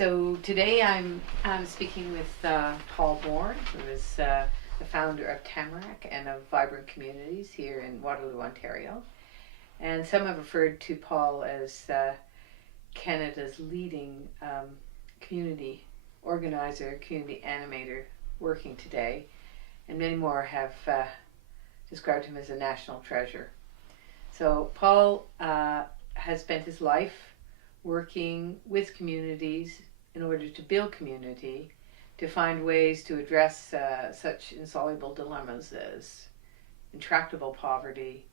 So today I'm speaking with Paul Born, who is the founder of Tamarack and of Vibrant Communities here in Waterloo, Ontario. And some have referred to Paul as Canada's leading community organizer, community animator working today. And many more have described him as a national treasure. So Paul has spent his life working with communities in order to build community, to find ways to address such insoluble dilemmas as intractable poverty,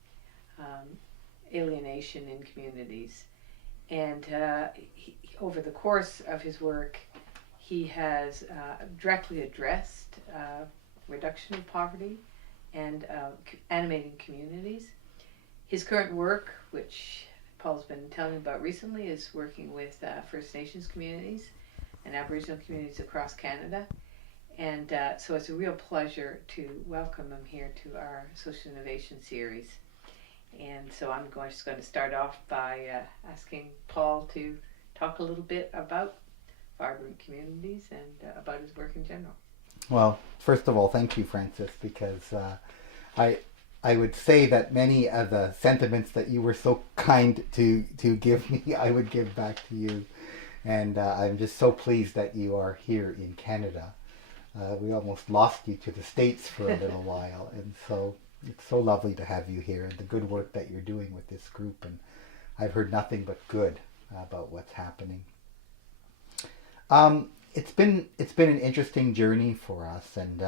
alienation in communities. And over the course of his work, he has directly addressed reduction of poverty and animating communities. His current work, which Paul's been telling me about recently, is working with First Nations communities and Aboriginal communities across Canada. And so it's a real pleasure to welcome him here to our Social Innovation Series. And so I'm just going to start off by asking Paul to talk a little bit about vibrant communities and about his work in general. Well, first of all, thank you, Francis, because I would say that many of the sentiments that you were so kind to give me, I would give back to you. And I'm just so pleased that you are here in Canada. We almost lost you to the States for a little while. And so it's so lovely to have you here and the good work that you're doing with this group. And I've heard nothing but good about what's happening. It's been an interesting journey for us. And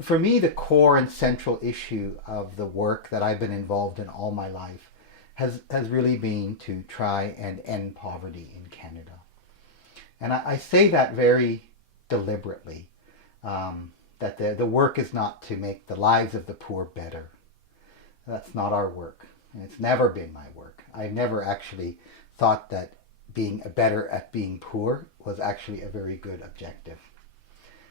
for me, the core and central issue of the work that I've been involved in all my life has really been to try and end poverty in Canada. And I say that very deliberately, that the work is not to make the lives of the poor better. That's not our work, and it's never been my work. I've never actually thought that being better at being poor was actually a very good objective.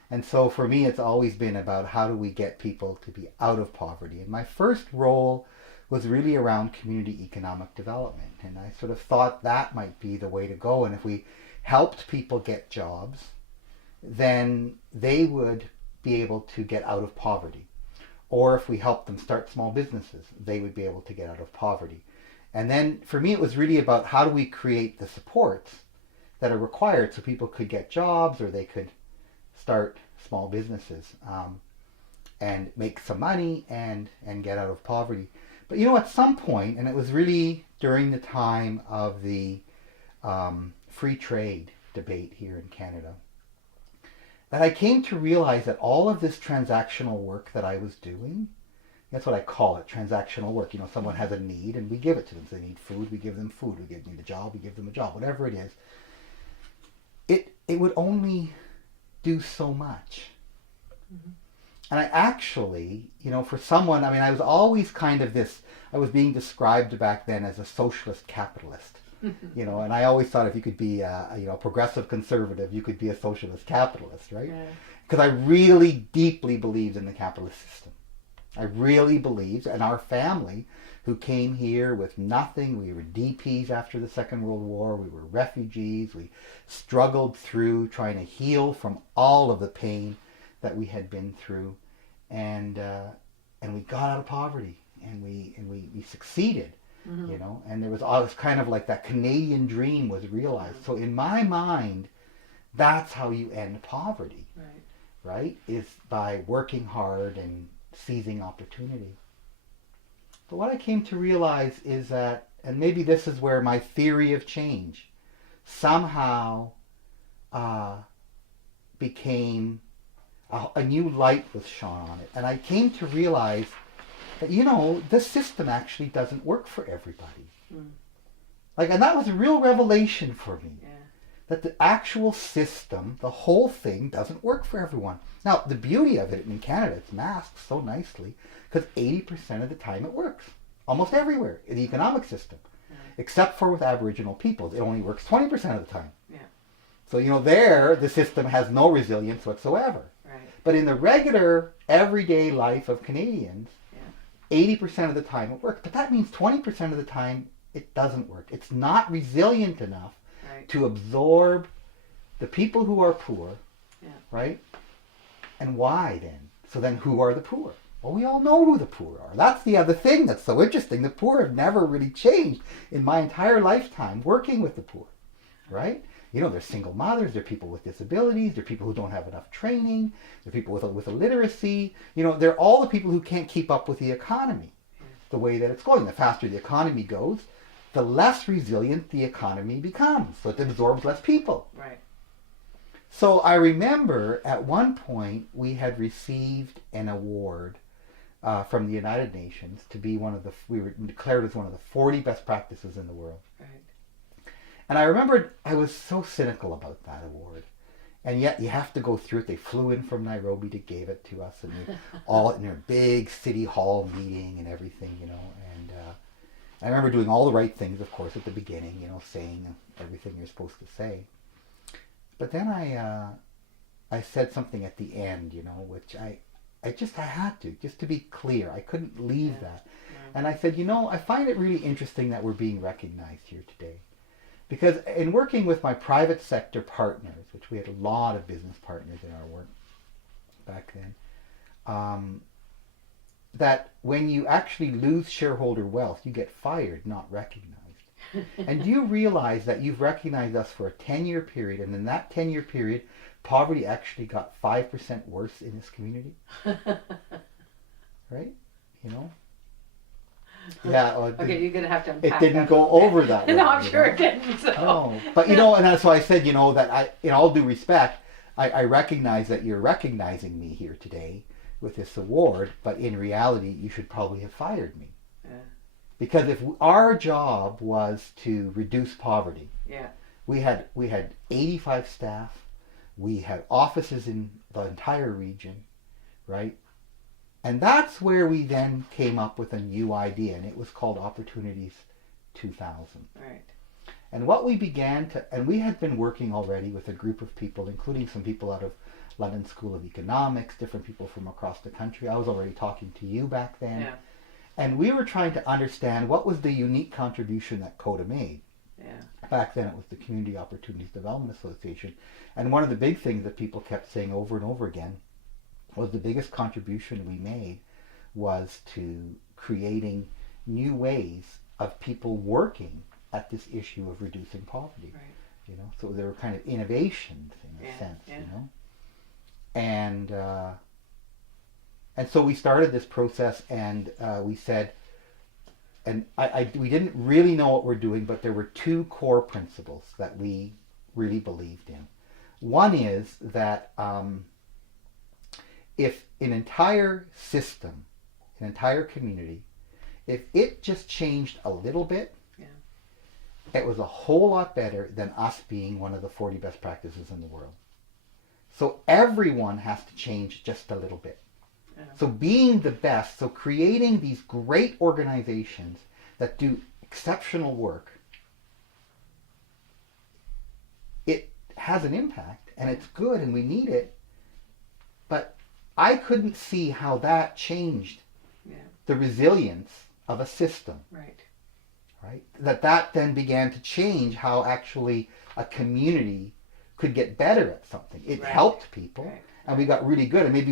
And so for me, it's always been about how do we get people to be out of poverty. And my first role was really around community economic development. And I sort of thought that might be the way to go. And if we helped people get jobs, then they would be able to get out of poverty. Or if we helped them start small businesses, they would be able to get out of poverty. And then for me, it was really about how do we create the supports that are required so people could get jobs or they could start small businesses and make some money and get out of poverty. But at some point, and it was really during the time of the free trade debate here in Canada, that I came to realize that all of this transactional work that I was doing, that's what I call it, transactional work. Someone has a need and we give it to them. So they need food, we give them food. We need a job, we give them a job. Whatever it is, it would only do so much. Mm-hmm. And I actually, for someone, I was always kind of I was being described back then as a socialist capitalist. And I always thought if you could be a progressive conservative, you could be a socialist capitalist, right? Because I really deeply believed in the capitalist system. I really believed, and our family, who came here with nothing, we were DPs after the Second World War, we were refugees, we struggled through trying to heal from all of the pain that we had been through, and we got out of poverty, and we succeeded, mm-hmm. And there was always kind of like that Canadian dream was realized. Mm-hmm. So in my mind, that's how you end poverty, right? Is by working hard and seizing opportunity. But what I came to realize is that, and maybe this is where my theory of change somehow became a new light was shone on it. And I came to realize that, this system actually doesn't work for everybody. Mm. And that was a real revelation for me. Yeah. That the actual system, the whole thing, doesn't work for everyone. Now, the beauty of it in Canada, it's masked so nicely because 80% of the time it works. Almost everywhere in the economic system. Right. Except for with Aboriginal peoples. It only works 20% of the time. Yeah. So, there, the system has no resilience whatsoever. Right. But in the regular, everyday life of Canadians, 80% of the time it works. But that means 20% of the time it doesn't work. It's not resilient enough Right. to absorb the people who are poor, Yeah. right? And why then? So then who are the poor? Well, we all know who the poor are. That's the other thing that's so interesting. The poor have never really changed in my entire lifetime working with the poor, right? You know, there's single mothers, there are people with disabilities, there are people who don't have enough training, there are people with illiteracy. You know, they're all the people who can't keep up with the economy the way that it's going. The faster the economy goes, the less resilient the economy becomes. So it absorbs less people. Right. So I remember at one point we had received an award from the United Nations to be we were declared as one of the 40 best practices in the world. Right. And I remembered I was so cynical about that award. And yet you have to go through it. They flew in from Nairobi to give it to us, and we all in their big city hall meeting and everything, you know. And I remember doing all the right things, of course, at the beginning, you know, saying everything you're supposed to say. But then I said something at the end, you know, which I had to, just to be clear. I couldn't leave that. Yeah. And I said, you know, I find it really interesting that we're being recognized here today. Because in working with my private sector partners, which we had a lot of business partners in our work back then, that when you actually lose shareholder wealth, you get fired, not recognized. And do you realize that you've recognized us for a 10-year period, and in that 10-year period, poverty actually got 5% worse in this community? Right? You know? Yeah. Well, Okay, you're going to have to unpack it didn't that. go over that way. No, I'm sure it didn't. So. No. But, you know, and that's why I said, you know, that in all due respect, I recognize that you're recognizing me here today with this award, but in reality, you should probably have fired me. Yeah. Because if our job was to reduce poverty, Yeah. we had 85 staff, we had offices in the entire region, right? And that's where we then came up with a new idea, and it was called Opportunities 2000. Right. And what we began to, and we had been working already with a group of people, including some people out of London School of Economics, different people from across the country. I was already talking to you back then. Yeah. And we were trying to understand what was the unique contribution that CODA made. Yeah. Back then it was the Community Opportunities Development Association. And one of the big things that people kept saying over and over again was the biggest contribution we made was to creating new ways of people working at this issue of reducing poverty. Right. You know, so there were kind of innovations in a sense, you know. And so we started this process, and we said, and we didn't really know what we're doing, but there were two core principles that we really believed in. One is that if an entire system, an entire community, if it just changed a little bit, it was a whole lot better than us being one of the 40 best practices in the world. So everyone has to change just a little bit. Yeah. So being the best, so creating these great organizations that do exceptional work, it has an impact and it's good and we need it, but I couldn't see how that changed the resilience of a system. Right. That then began to change how actually a community could get better at something. It helped people, and we got really good. And maybe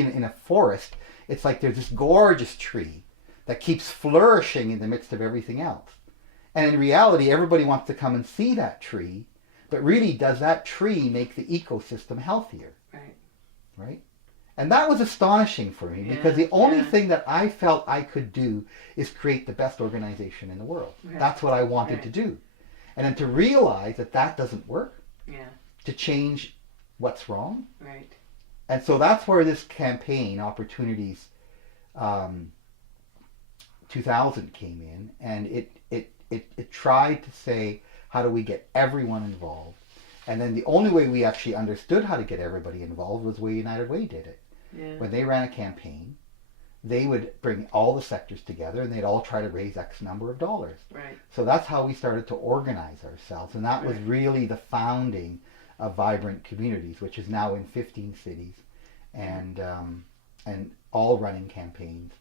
in a forest, it's like there's this gorgeous tree that keeps flourishing in the midst of everything else. And in reality, everybody wants to come and see that tree, but really, does that tree make the ecosystem healthier? Right? And that was astonishing for me, because the only thing that I felt I could do is create the best organization in the world. Right. That's what I wanted to do. And then to realize that that doesn't work, to change what's wrong. Right. And so that's where this campaign, Opportunities 2000, came in, and it tried to say, how do we get everyone involved? And then the only way we actually understood how to get everybody involved was the way United Way did it. Yeah. When they ran a campaign, they would bring all the sectors together and they'd all try to raise X number of dollars. Right. So that's how we started to organize ourselves. And that was really the founding of Vibrant Communities, which is now in 15 cities and all running campaigns.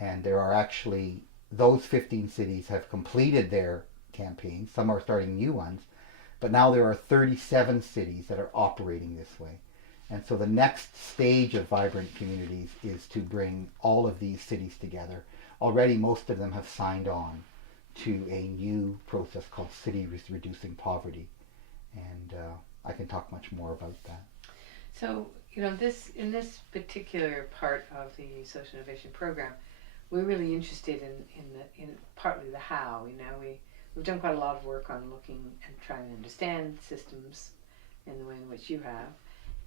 And there are actually, those 15 cities have completed their campaigns. Some are starting new ones. But now there are 37 cities that are operating this way. And so the next stage of vibrant communities is to bring all of these cities together. Already most of them have signed on to a new process called City Reducing Poverty. And I can talk much more about that. So, in this particular part of the social innovation program, we're really interested in partly the how. We've done quite a lot of work on looking and trying to understand systems in the way in which you have,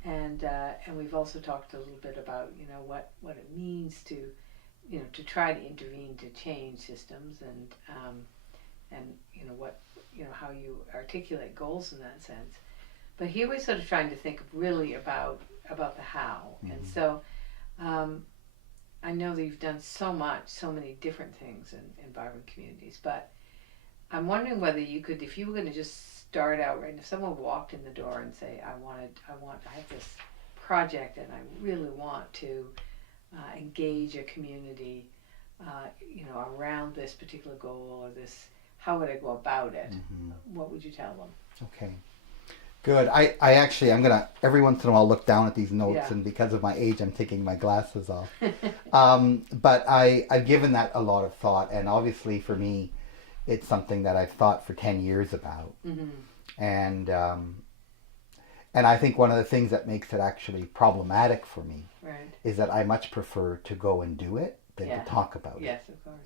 and we've also talked a little bit about what it means to try to intervene to change systems, and how you articulate goals in that sense. But here we're sort of trying to think really about the how, and so. I know that you've done so many different things in vibrant communities, but I'm wondering whether you could, if you were going to just start out right, if someone walked in the door and say, I have this project and I really want to engage a community, around this particular goal or this, how would I go about it? What would you tell them? Okay. Good. I'm going to, every once in a while, look down at these notes, and because of my age, I'm taking my glasses off. But I've given that a lot of thought, and obviously for me, it's something that I've thought for 10 years about. And I think one of the things that makes it actually problematic for me is that I much prefer to go and do it than to talk about it. Yes, of course.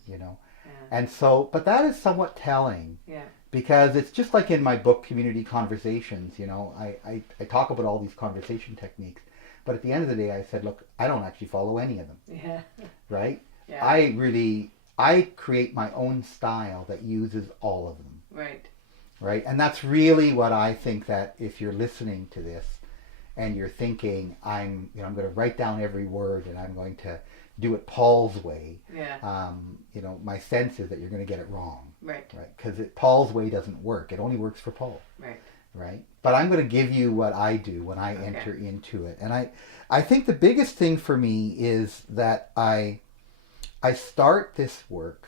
And so, but that is somewhat telling. Yeah. Because it's just like in my book, Community Conversations, I talk about all these conversation techniques, but at the end of the day, I said, look, I don't actually follow any of them. Yeah. Right? Yeah. I create my own style that uses all of them. Right. Right? And that's really what I think, that if you're listening to this and you're thinking, I'm going to write down every word and I'm going to do it Paul's way. Yeah. My sense is that you're going to get it wrong. Right. Right. Because Paul's way doesn't work. It only works for Paul. Right. Right. But I'm going to give you what I do when I enter into it. And I think the biggest thing for me is that I start this work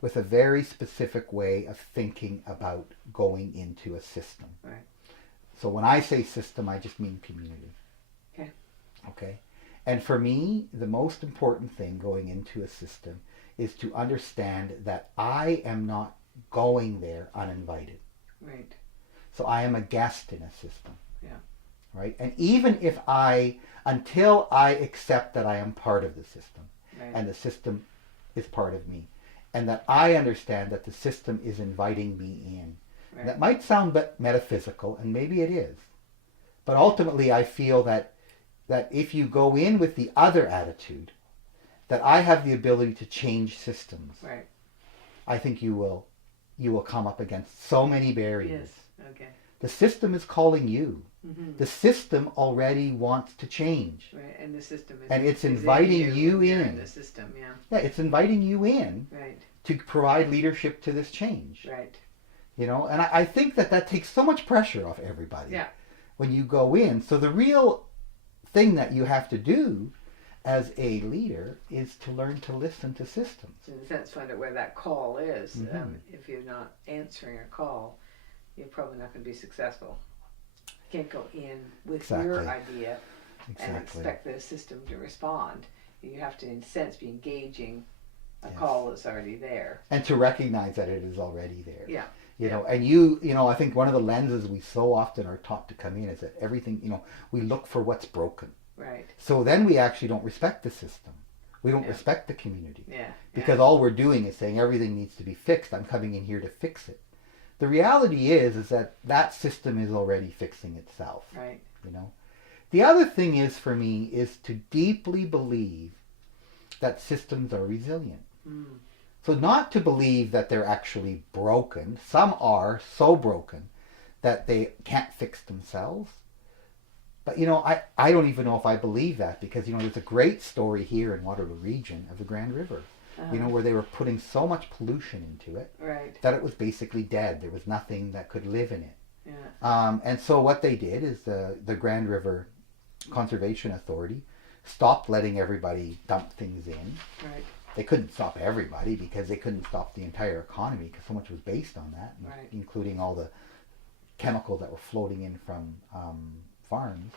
with a very specific way of thinking about going into a system. Right. So when I say system, I just mean community. Okay. Okay. And for me, the most important thing going into a system is to understand that I am not going there uninvited. Right. So I am a guest in a system. Yeah. Right? And even if until I accept that I am part of the system, and the system is part of me, and that I understand that the system is inviting me in. Right. That might sound metaphysical, and maybe it is. But ultimately I feel that if you go in with the other attitude, that I have the ability to change systems, right, I think you will come up against so many barriers. Yes. Okay. The system is calling you. Mm-hmm. The system already wants to change. Right, and the system is, and it's inviting you in. The system, yeah. Yeah, it's inviting you in. Right. To provide leadership to this change. Right. And I think that takes so much pressure off everybody. Yeah. When you go in. So the real thing that you have to do as a leader is to learn to listen to systems. In a sense, find out where that call is. Mm-hmm. If you're not answering a call, you're probably not going to be successful. You can't go in with your idea and expect the system to respond. You have to, in a sense, be engaging a call that's already there. And to recognize that it is already there. Yeah. And I think one of the lenses we so often are taught to come in is that everything, we look for what's broken. Right. So then we actually don't respect the system. We don't respect the community. Yeah. Because all we're doing is saying everything needs to be fixed. I'm coming in here to fix it. The reality is that system is already fixing itself. Right. The other thing is, for me, is to deeply believe that systems are resilient. Mm. So not to believe that they're actually broken. Some are so broken that they can't fix themselves. But, I don't even know if I believe that, because, there's a great story here in Waterloo region of the Grand River, where they were putting so much pollution into it that it was basically dead. There was nothing that could live in it. Yeah. And so what they did is the Grand River Conservation Authority stopped letting everybody dump things in. Right. They couldn't stop everybody, because they couldn't stop the entire economy, because so much was based on that, including all the chemicals that were floating in from farms.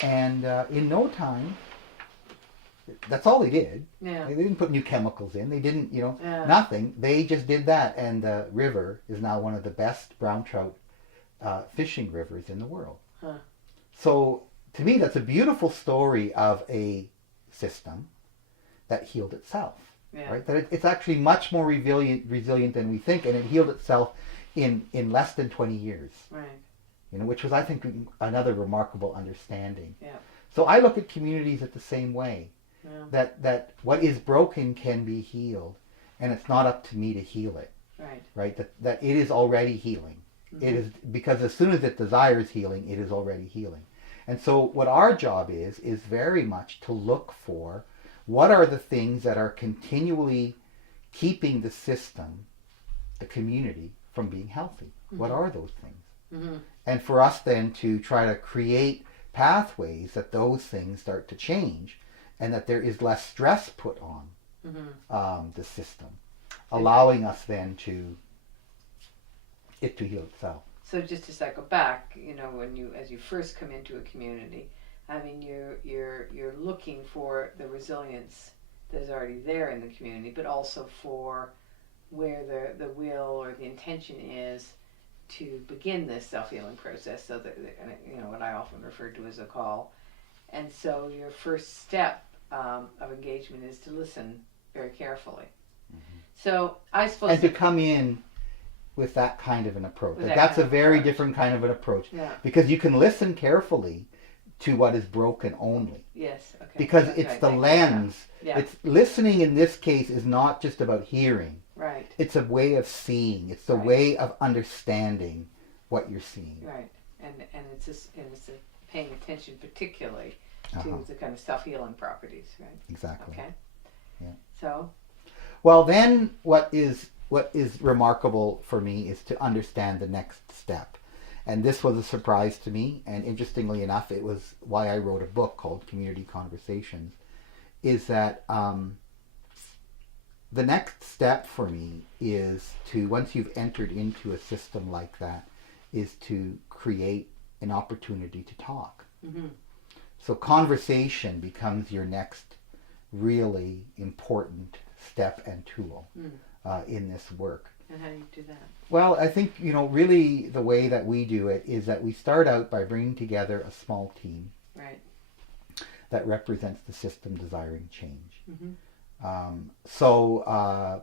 And in no time, that's all they did. Yeah. They didn't put new chemicals in. They didn't, Yeah. nothing. They just did that. And the river is now one of the best brown trout fishing rivers in the world. Huh. So to me, that's a beautiful story of a system that healed itself. Yeah. Right? That it's actually much more resilient than we think, and it healed itself in less than 20 years. Right. Which was, I think, another remarkable understanding. Yeah. So I look at communities at the same way. Yeah. That what is broken can be healed, and it's not up to me to heal it. Right. Right? That it is already healing. Mm-hmm. It is, because as soon as it desires healing, it is already healing. And so what our job is very much to look for what are the things that are continually keeping the system, the community, from being healthy. Mm-hmm. What are those things? Mm-hmm. And for us then to try to create pathways that those things start to change, and that there is less stress put on the system, allowing us then to heal itself. So just to cycle back, as you first come into a community, I mean, you're looking for the resilience that is already there in the community, but also for where the will or the intention is to begin this self-healing process. So that, what I often refer to as a call. And so your first step of engagement is to listen very carefully. Mm-hmm. So I suppose... And to come in with that kind of an approach. That's a very different kind of an approach. Yeah. Because you can listen carefully to what is broken only. Yes, okay. Because That's it's right. the lens. Yeah. It's listening in this case is not just about hearing. Right. It's a way of seeing. It's a way of understanding what you're seeing. Right. And it's paying attention particularly to the kind of self-healing properties, right? Exactly. Okay. Yeah. So? Well, then what is remarkable for me is to understand the next step. And this was a surprise to me, and interestingly enough, it was why I wrote a book called Community Conversations, is that the next step for me is to, once you've entered into a system like that, is to create an opportunity to talk. Mm-hmm. So conversation becomes your next really important step and tool in this work. And how do you do that? Well, I think, really the way that we do it is that we start out by bringing together a small team that represents the system desiring change. Mm-hmm. So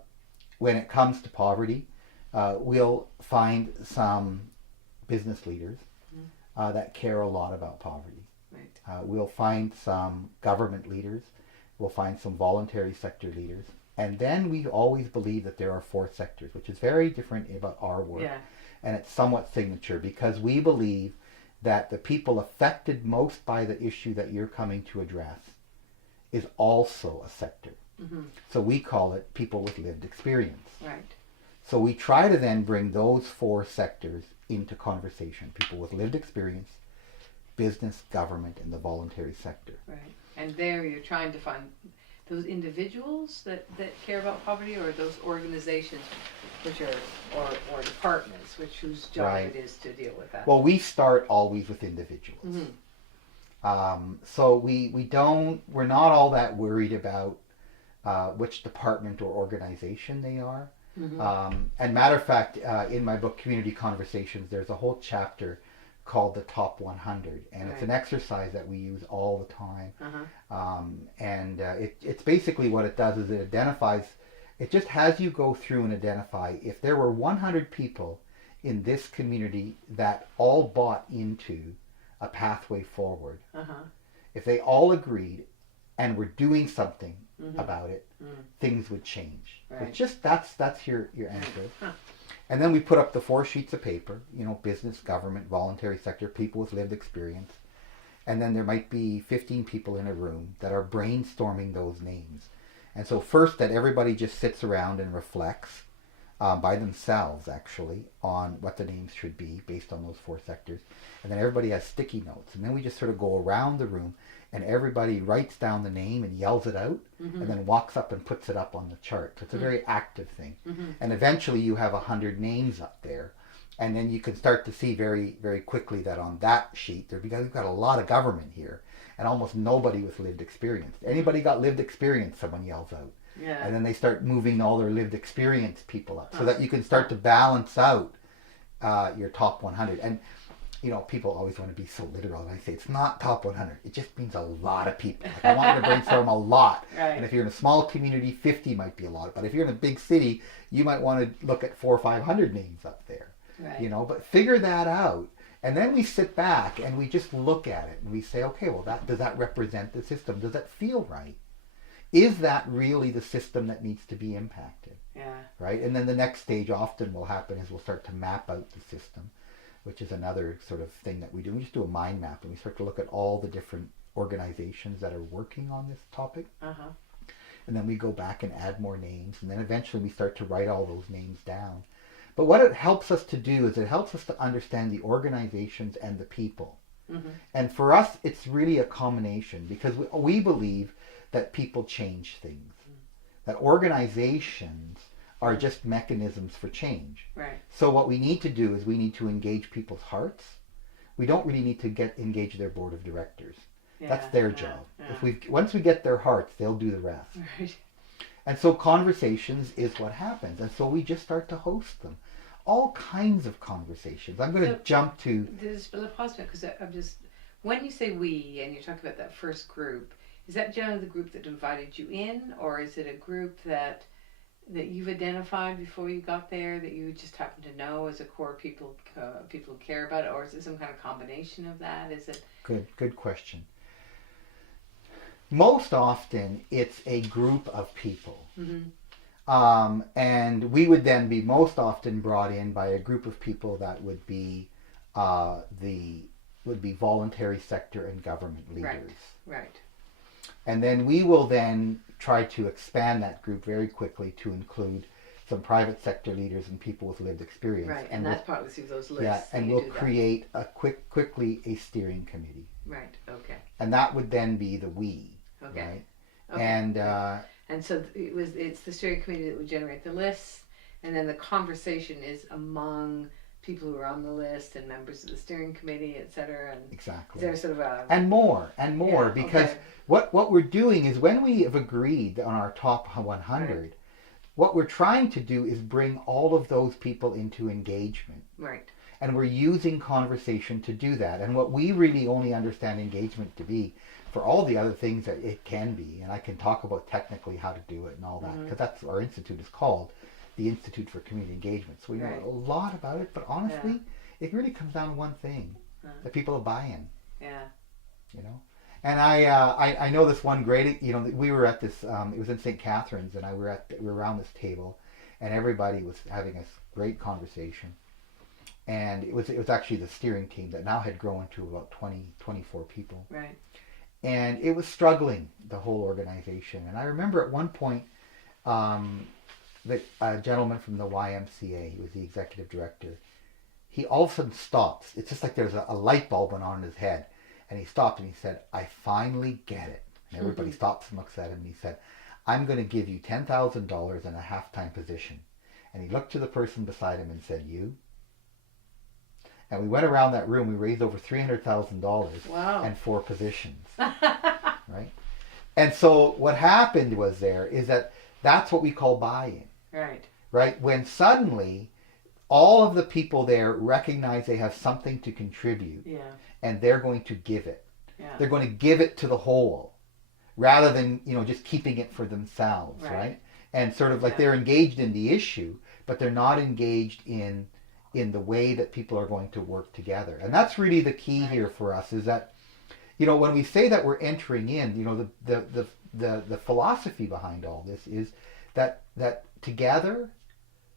when it comes to poverty, we'll find some business leaders that care a lot about poverty. Right. We'll find some government leaders. We'll find some voluntary sector leaders. And then we always believe that there are 4 sectors, which is very different about our work. Yeah. And it's somewhat signature because we believe that the people affected most by the issue that you're coming to address is also a sector. Mm-hmm. So we call it people with lived experience. Right. So we try to then bring those 4 sectors into conversation. People with lived experience, business, government, and the voluntary sector. Right. And there you're trying to find those individuals that care about poverty, or those organizations which are, or departments whose job it is to deal with that? Well, we start always with individuals. Mm-hmm. So we're not all that worried about which department or organization they are. Mm-hmm. And matter of fact, in my book, Community Conversations, there's a whole chapter called the Top 100, and it's an exercise that we use all the time. It's basically what it does is it just has you go through and identify if there were 100 people in this community that all bought into a pathway forward, if they all agreed and were doing something about it, things would change. Right. It's just that's your answer. Huh. And then we put up the 4 sheets of paper, business, government, voluntary sector, people with lived experience. And then there might be 15 people in a room that are brainstorming those names. And so first that everybody just sits around and reflects by themselves, actually, on what the names should be based on those 4 sectors. And then everybody has sticky notes. And then we just sort of go around the room and everybody writes down the name and yells it out, and then walks up and puts it up on the chart. So it's a very active thing. Mm-hmm. And eventually you have 100 names up there, And then you can start to see very, very quickly that on that sheet, we've got a lot of government here and almost nobody with lived experience. Anybody got lived experience, someone yells out. Yeah. And then they start moving all their lived experience people up so that you can start to balance out your top 100. And, you know, people always want to be so literal. And I say, it's not top 100. It just means a lot of people. Like, I want you to brainstorm a lot. Right. And if you're in a small community, 50 might be a lot. But if you're in a big city, you might want to look at 400 or 500 names up there. Right. You know, but figure that out. And then we sit back and we just look at it and we say, okay, well, does that represent the system? Does that feel right? Is that really the system that needs to be impacted? Yeah. Right? And then the next stage often will happen is we'll start to map out the system, which is another sort of thing that we do. We just do a mind map and we start to look at all the different organizations that are working on this topic. Uh-huh. And then we go back and add more names. And then eventually we start to write all those names down. But what it helps us to do is it helps us to understand the organizations and the people. Mm-hmm. And for us, it's really a combination because we believe that people change things. That organizations are just mechanisms for change. Right. So what we need to do is we need to engage people's hearts. We don't really need to engage their board of directors. Yeah. That's their job. Once we get their hearts, they'll do the rest. Right. And so conversations is what happens. And so we just start to host them. All kinds of conversations. I'm going to jump to... Pause because I'm just... When you say we, and you talk about that first group, is that generally the group that invited you in? Or is it a group that you've identified before you got there, that you just happen to know as a core people who care about it? Or is it some kind of combination of that? Is it... Good question. Most often, it's a group of people. Mm-hmm. And we would then be most often brought in by a group of people that would be voluntary sector and government leaders. Right. And then we will then try to expand that group very quickly to include some private sector leaders and people with lived experience. Right, and that's partly through those lists. Yeah, and we'll create quickly a steering committee. Right. Okay. And that would then be the we. Okay. Right? Okay. And so it's the steering committee that would generate the lists, and then the conversation is among people who are on the list and members of the steering committee, etc. And exactly. Is there sort of a... And more, because what we're doing is when we have agreed on our top 100, right, what we're trying to do is bring all of those people into engagement. Right. And we're using conversation to do that. And what we really only understand engagement to be, for all the other things that it can be, and I can talk about technically how to do it and all that, because that's what our institute is called, the Institute for Community Engagement. So we know a lot about it, but honestly, it really comes down to one thing, that people are buying. Yeah. You know? And I know this one great, you know, we were at this, it was in St. Catharines, and we were around this table, and everybody was having a great conversation. And it was actually the steering team that now had grown to about 24 people. Right. And it was struggling, the whole organization. And I remember at one point, a gentleman from the YMCA, he was the executive director, he all of a sudden stops. It's just like there's a light bulb went on in his head. And he stopped and he said, I finally get it. And everybody stops and looks at him and he said, I'm going to give you $10,000 in a half-time position. And he looked to the person beside him and said, you? And we went around that room. We raised over $300,000 and 4 positions, right? And so what happened was that's what we call buy-in, right? When suddenly all of the people there recognize they have something to contribute, and they're going to give it. Yeah. They're going to give it to the whole, rather than just keeping it for themselves, right? And sort of like they're engaged in the issue, but they're not engaged in the way that people are going to work together. And that's really the key here for us, is that, when we say that we're entering in, the philosophy behind all this is that together,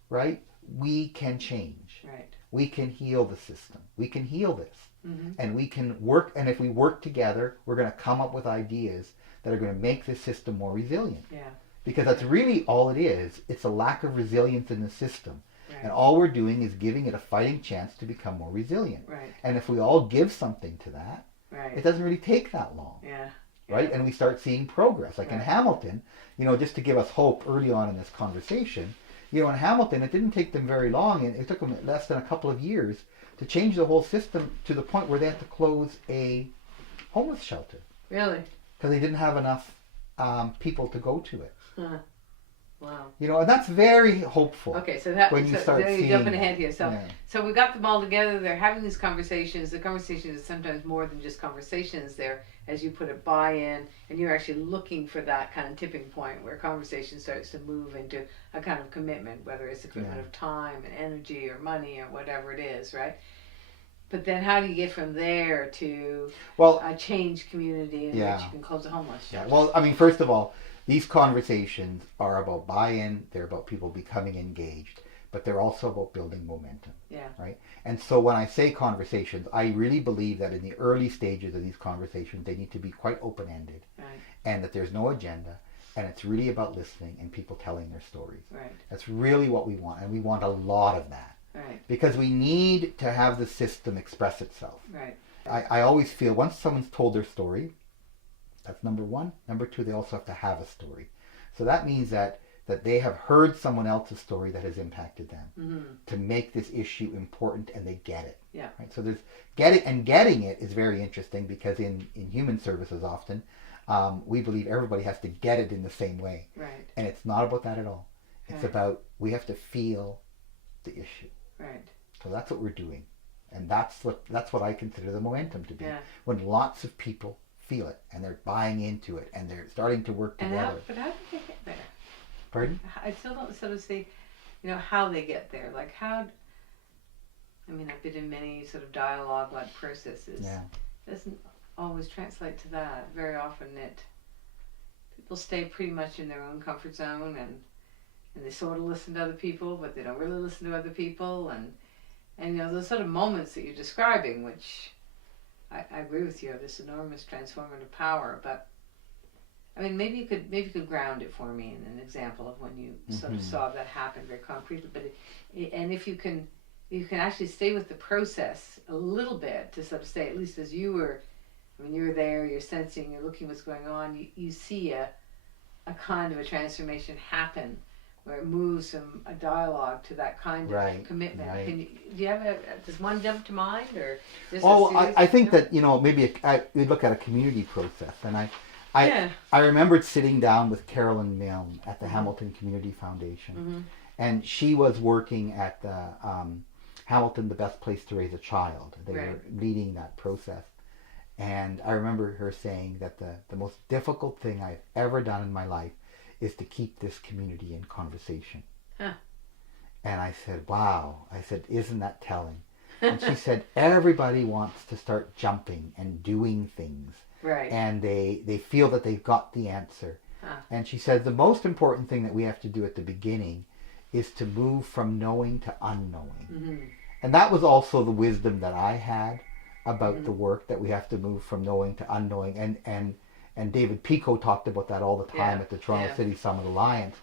right, we can change. Right. We can heal the system. We can heal this. Mm-hmm. And we can work, and if we work together, we're going to come up with ideas that are going to make this system more resilient. Yeah. Because that's really all it is. It's a lack of resilience in the system. Right. And all we're doing is giving it a fighting chance to become more resilient. Right. And if we all give something to that, it doesn't really take that long. Yeah. Right? And we start seeing progress. Like in Hamilton, just to give us hope early on in this conversation, You know, in Hamilton, it didn't take them very long, and it took them less than a couple of years to change the whole system to the point where they had to close a homeless shelter. Really? Because they didn't have enough people to go to it. Huh. Wow. You know, and that's very hopeful. Okay, so that when you start you're seeing jumping ahead here. So, yeah. so we've got them all together. They're having these conversations. The conversation is sometimes more than just conversations. They're, as you put it, buy-in, and you're actually looking for that kind of tipping point where conversation starts to move into a kind of commitment, whether it's a commitment of time and energy or money or whatever it is, right? But then how do you get from there to a change community in which you can close a homeless shelter? Yeah. Well, I mean, first of all, these conversations are about buy-in, they're about people becoming engaged, but they're also about building momentum. Yeah. Right? And so when I say conversations, I really believe that in the early stages of these conversations, they need to be quite open-ended. Right. And that there's no agenda, and it's really about listening and people telling their stories. Right. That's really what we want, and we want a lot of that. Right. Because we need to have the system express itself. Right. I always feel once someone's told their story, that's number one. Number two, they also have to have a story. So that means that they have heard someone else's story that has impacted them to make this issue important, and they get it. Yeah. Right. So there's getting it is very interesting, because in human services often we believe everybody has to get it in the same way. Right. And it's not about that at all. It's about we have to feel the issue. Right. So that's what we're doing, and that's what I consider the momentum to be. Yeah. When lots of people feel it and they're buying into it and they're starting to work together. But how do they get there? Pardon? I still don't sort of see, how they get there. Like how? I mean, I've been in many sort of dialogue-like processes. Yeah. It doesn't always translate to that. Very often, people stay pretty much in their own comfort zone and they sort of listen to other people, but they don't really listen to other people, and those sort of moments that you're describing, which I agree with you, have this enormous transformative power. But I mean, maybe you could ground it for me in an example of when you sort of saw that happen very concretely. But and if you can actually stay with the process a little bit to sort of stay, at least as you were there, you're sensing, you're looking what's going on, you see a kind of a transformation happen, where it moves from a dialogue to that kind of commitment. Right. Does one jump to mind, or? I think that maybe we look at a community process, and I remembered sitting down with Carolyn Milne at the Hamilton Community Foundation, and she was working at the Hamilton, the Best Place to Raise a Child. They were leading that process, and I remember her saying that the most difficult thing I've ever done in my life is to keep this community in conversation. Huh. And I said, wow. I said, isn't that telling? And she said, everybody wants to start jumping and doing things. Right. And they feel that they've got the answer. Huh. And she said, the most important thing that we have to do at the beginning is to move from knowing to unknowing. Mm-hmm. And that was also the wisdom that I had about the work, that we have to move from knowing to unknowing. And David Pico talked about that all the time at the Toronto City Summit Alliance.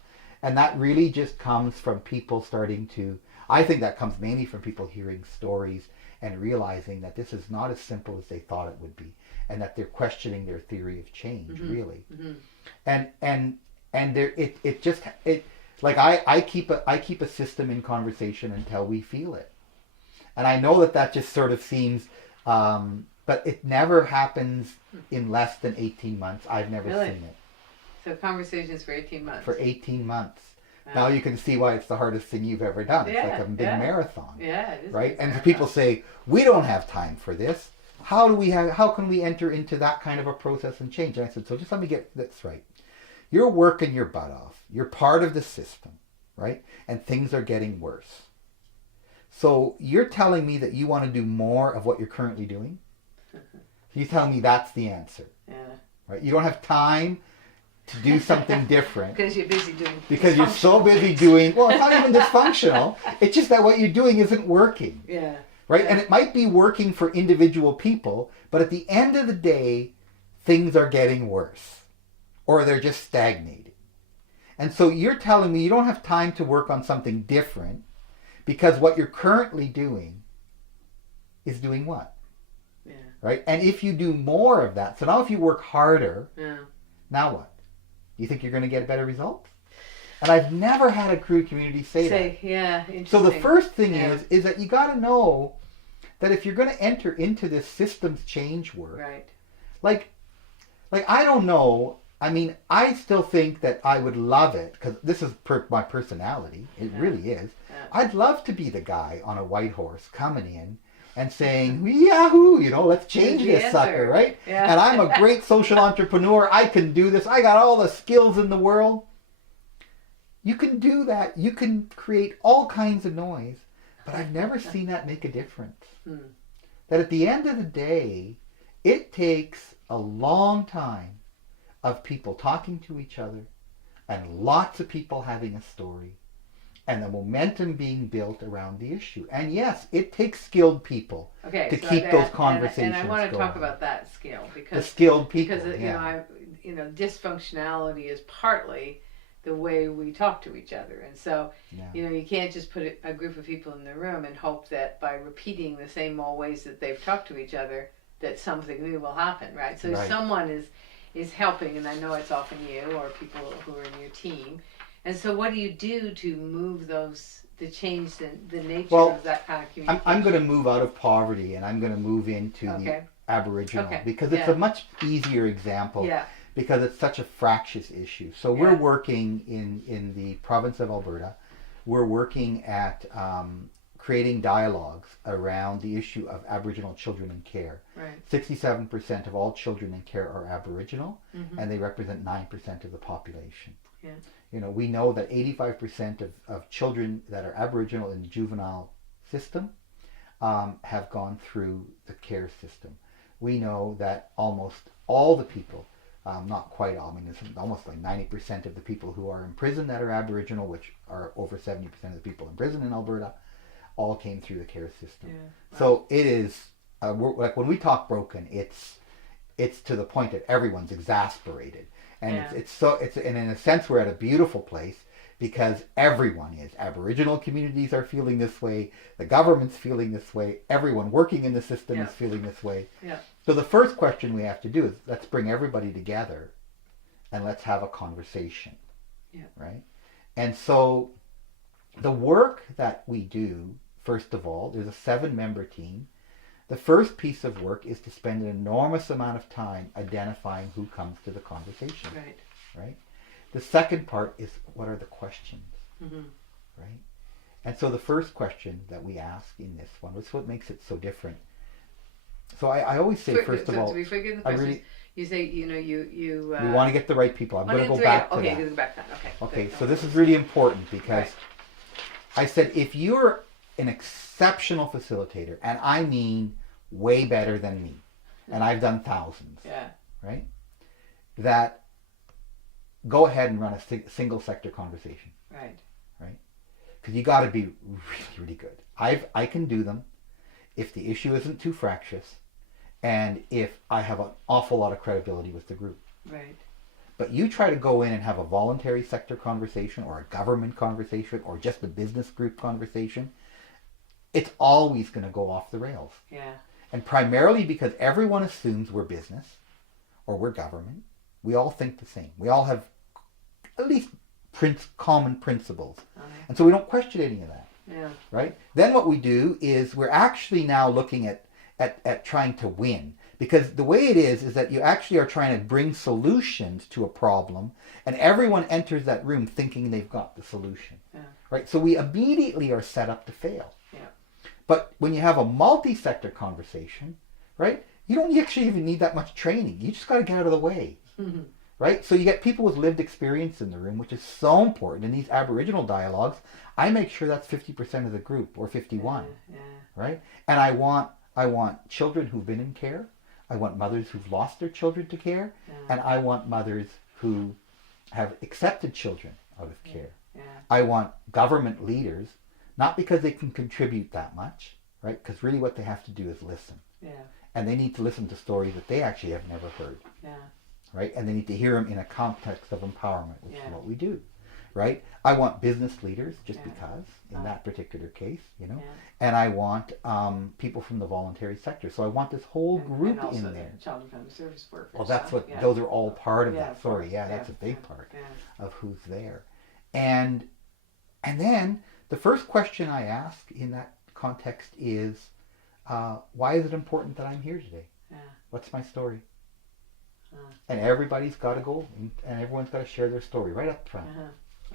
And that really just comes from people starting to, I think that comes mainly from people hearing stories and realizing that this is not as simple as they thought it would be, and that they're questioning their theory of change, really. Mm-hmm. And there, I keep a system in conversation until we feel it. And I know that just sort of seems, but it never happens in less than 18 months. I've never seen it. So conversations for 18 months. For 18 months. Now you can see why it's the hardest thing you've ever done. It's like a big marathon. Yeah, it is. Right? And people say, we don't have time for this. How can we enter into that kind of a process and change? And I said, so just let me get this right. You're working your butt off. You're part of the system, right? And things are getting worse. So you're telling me that you want to do more of what you're currently doing? You're telling me that's the answer. Yeah. Right? You don't have time to do something different. Because you're busy doing. Because you're so busy doing, well, it's not even dysfunctional. It's just that what you're doing isn't working. Yeah. Right? Yeah. And it might be working for individual people, but at the end of the day, things are getting worse. Or they're just stagnating. And so you're telling me you don't have time to work on something different, because what you're currently doing is doing what? Yeah. Right? And if you do more of that, so now if you work harder, now what? You think you're going to get better results? And I've never had a Cree community say that. Yeah, interesting. So the first thing is that you got to know that if you're going to enter into this systems change work, right. like I don't know. I mean, I still think that I would love it because this is my personality. It really is. Yeah. I'd love to be the guy on a white horse coming in and saying, "Yahoo! Let's change this sucker, right?" Yeah. And I'm a great social entrepreneur. I can do this. I got all the skills in the world. You can do that. You can create all kinds of noise, but I've never seen that make a difference. That at the end of the day, it takes a long time of people talking to each other and lots of people having a story and the momentum being built around the issue. And yes, it takes skilled people to keep those conversations going. And I want to talk about that skill because the skilled people, because dysfunctionality is partly the way we talk to each other, and so you can't just put a group of people in the room and hope that by repeating the same old ways that they've talked to each other that something new will happen, right? So someone is helping, and I know it's often you or people who are in your team. And so what do you do to move to change the nature of that kind of communication? I'm going to move out of poverty and I'm going to move into the Aboriginal because it's a much easier example because it's such a fractious issue. So we're working in the province of Alberta. We're working at creating dialogues around the issue of Aboriginal children in care. Right. 67% of all children in care are Aboriginal, and they represent 9% of the population. Yeah. We know that 85% of children that are Aboriginal in the juvenile system have gone through the care system. We know that almost all the people, not quite all, I mean, it's almost like 90% of the people who are in prison that are Aboriginal, which are over 70% of the people in prison in Alberta, all came through the care system. Yeah, so it is, like when we talk broken, it's to the point that everyone's exasperated. And it's in a sense we're at a beautiful place because everyone is. Aboriginal communities are feeling this way, the government's feeling this way, everyone working in the system is feeling this way. Yeah. So the first question we have to do is let's bring everybody together and let's have a conversation. Yeah. Right? And so the work that we do, first of all, there's a 7-member team. The first piece of work is to spend an enormous amount of time identifying who comes to the conversation. Right? The second part is what are the questions? Right? And so the first question that we ask in this one, which is what makes it so different. So I always say, first of all, to be figured the questions, you say, you we want to get the right people. I'm going to go back to that. Okay, go back to that. Okay, so this is really important because I said if you're an exceptional facilitator, and I mean way better than me, and I've done thousands, right? That go ahead and run a single sector conversation, right? Because you got to be really, really good. I can do them if the issue isn't too fractious, and if I have an awful lot of credibility with the group, right? But you try to go in and have a voluntary sector conversation, or a government conversation, or just a business group conversation, it's always going to go off the rails. Yeah. And primarily because everyone assumes we're business or we're government. We all think the same. We all have at least common principles. And so we don't question any of that. Yeah. Right? Then what we do is we're actually now looking at trying to win. Because the way it is that you actually are trying to bring solutions to a problem, and everyone enters that room thinking they've got the solution. Yeah. Right? So we immediately are set up to fail. But when you have a multi-sector conversation, right, you don't actually even need that much training. You just got to get out of the way, right? So you get people with lived experience in the room, which is so important. In these Aboriginal dialogues, I make sure that's 50% of the group, or 51, right? And I want children who've been in care. I want mothers who've lost their children to care. And I want mothers who have accepted children out of care. I want government leaders, not because they can contribute that much, right? Because really what they have to do is listen. Yeah. And they need to listen to stories that they actually have never heard. Yeah. Right? And they need to hear them in a context of empowerment, which is what we do. Right? I want business leaders, just because, in that particular case, Yeah. And I want people from the voluntary sector. So I want this whole group and in there. Child and family service workers. Well, that's what, those are all part of that. Sorry, that's a big part of who's there. And then the first question I ask in that context is, why is it important that I'm here today? Yeah. What's my story? And everybody's got to go, and everyone's got to share their story right up front.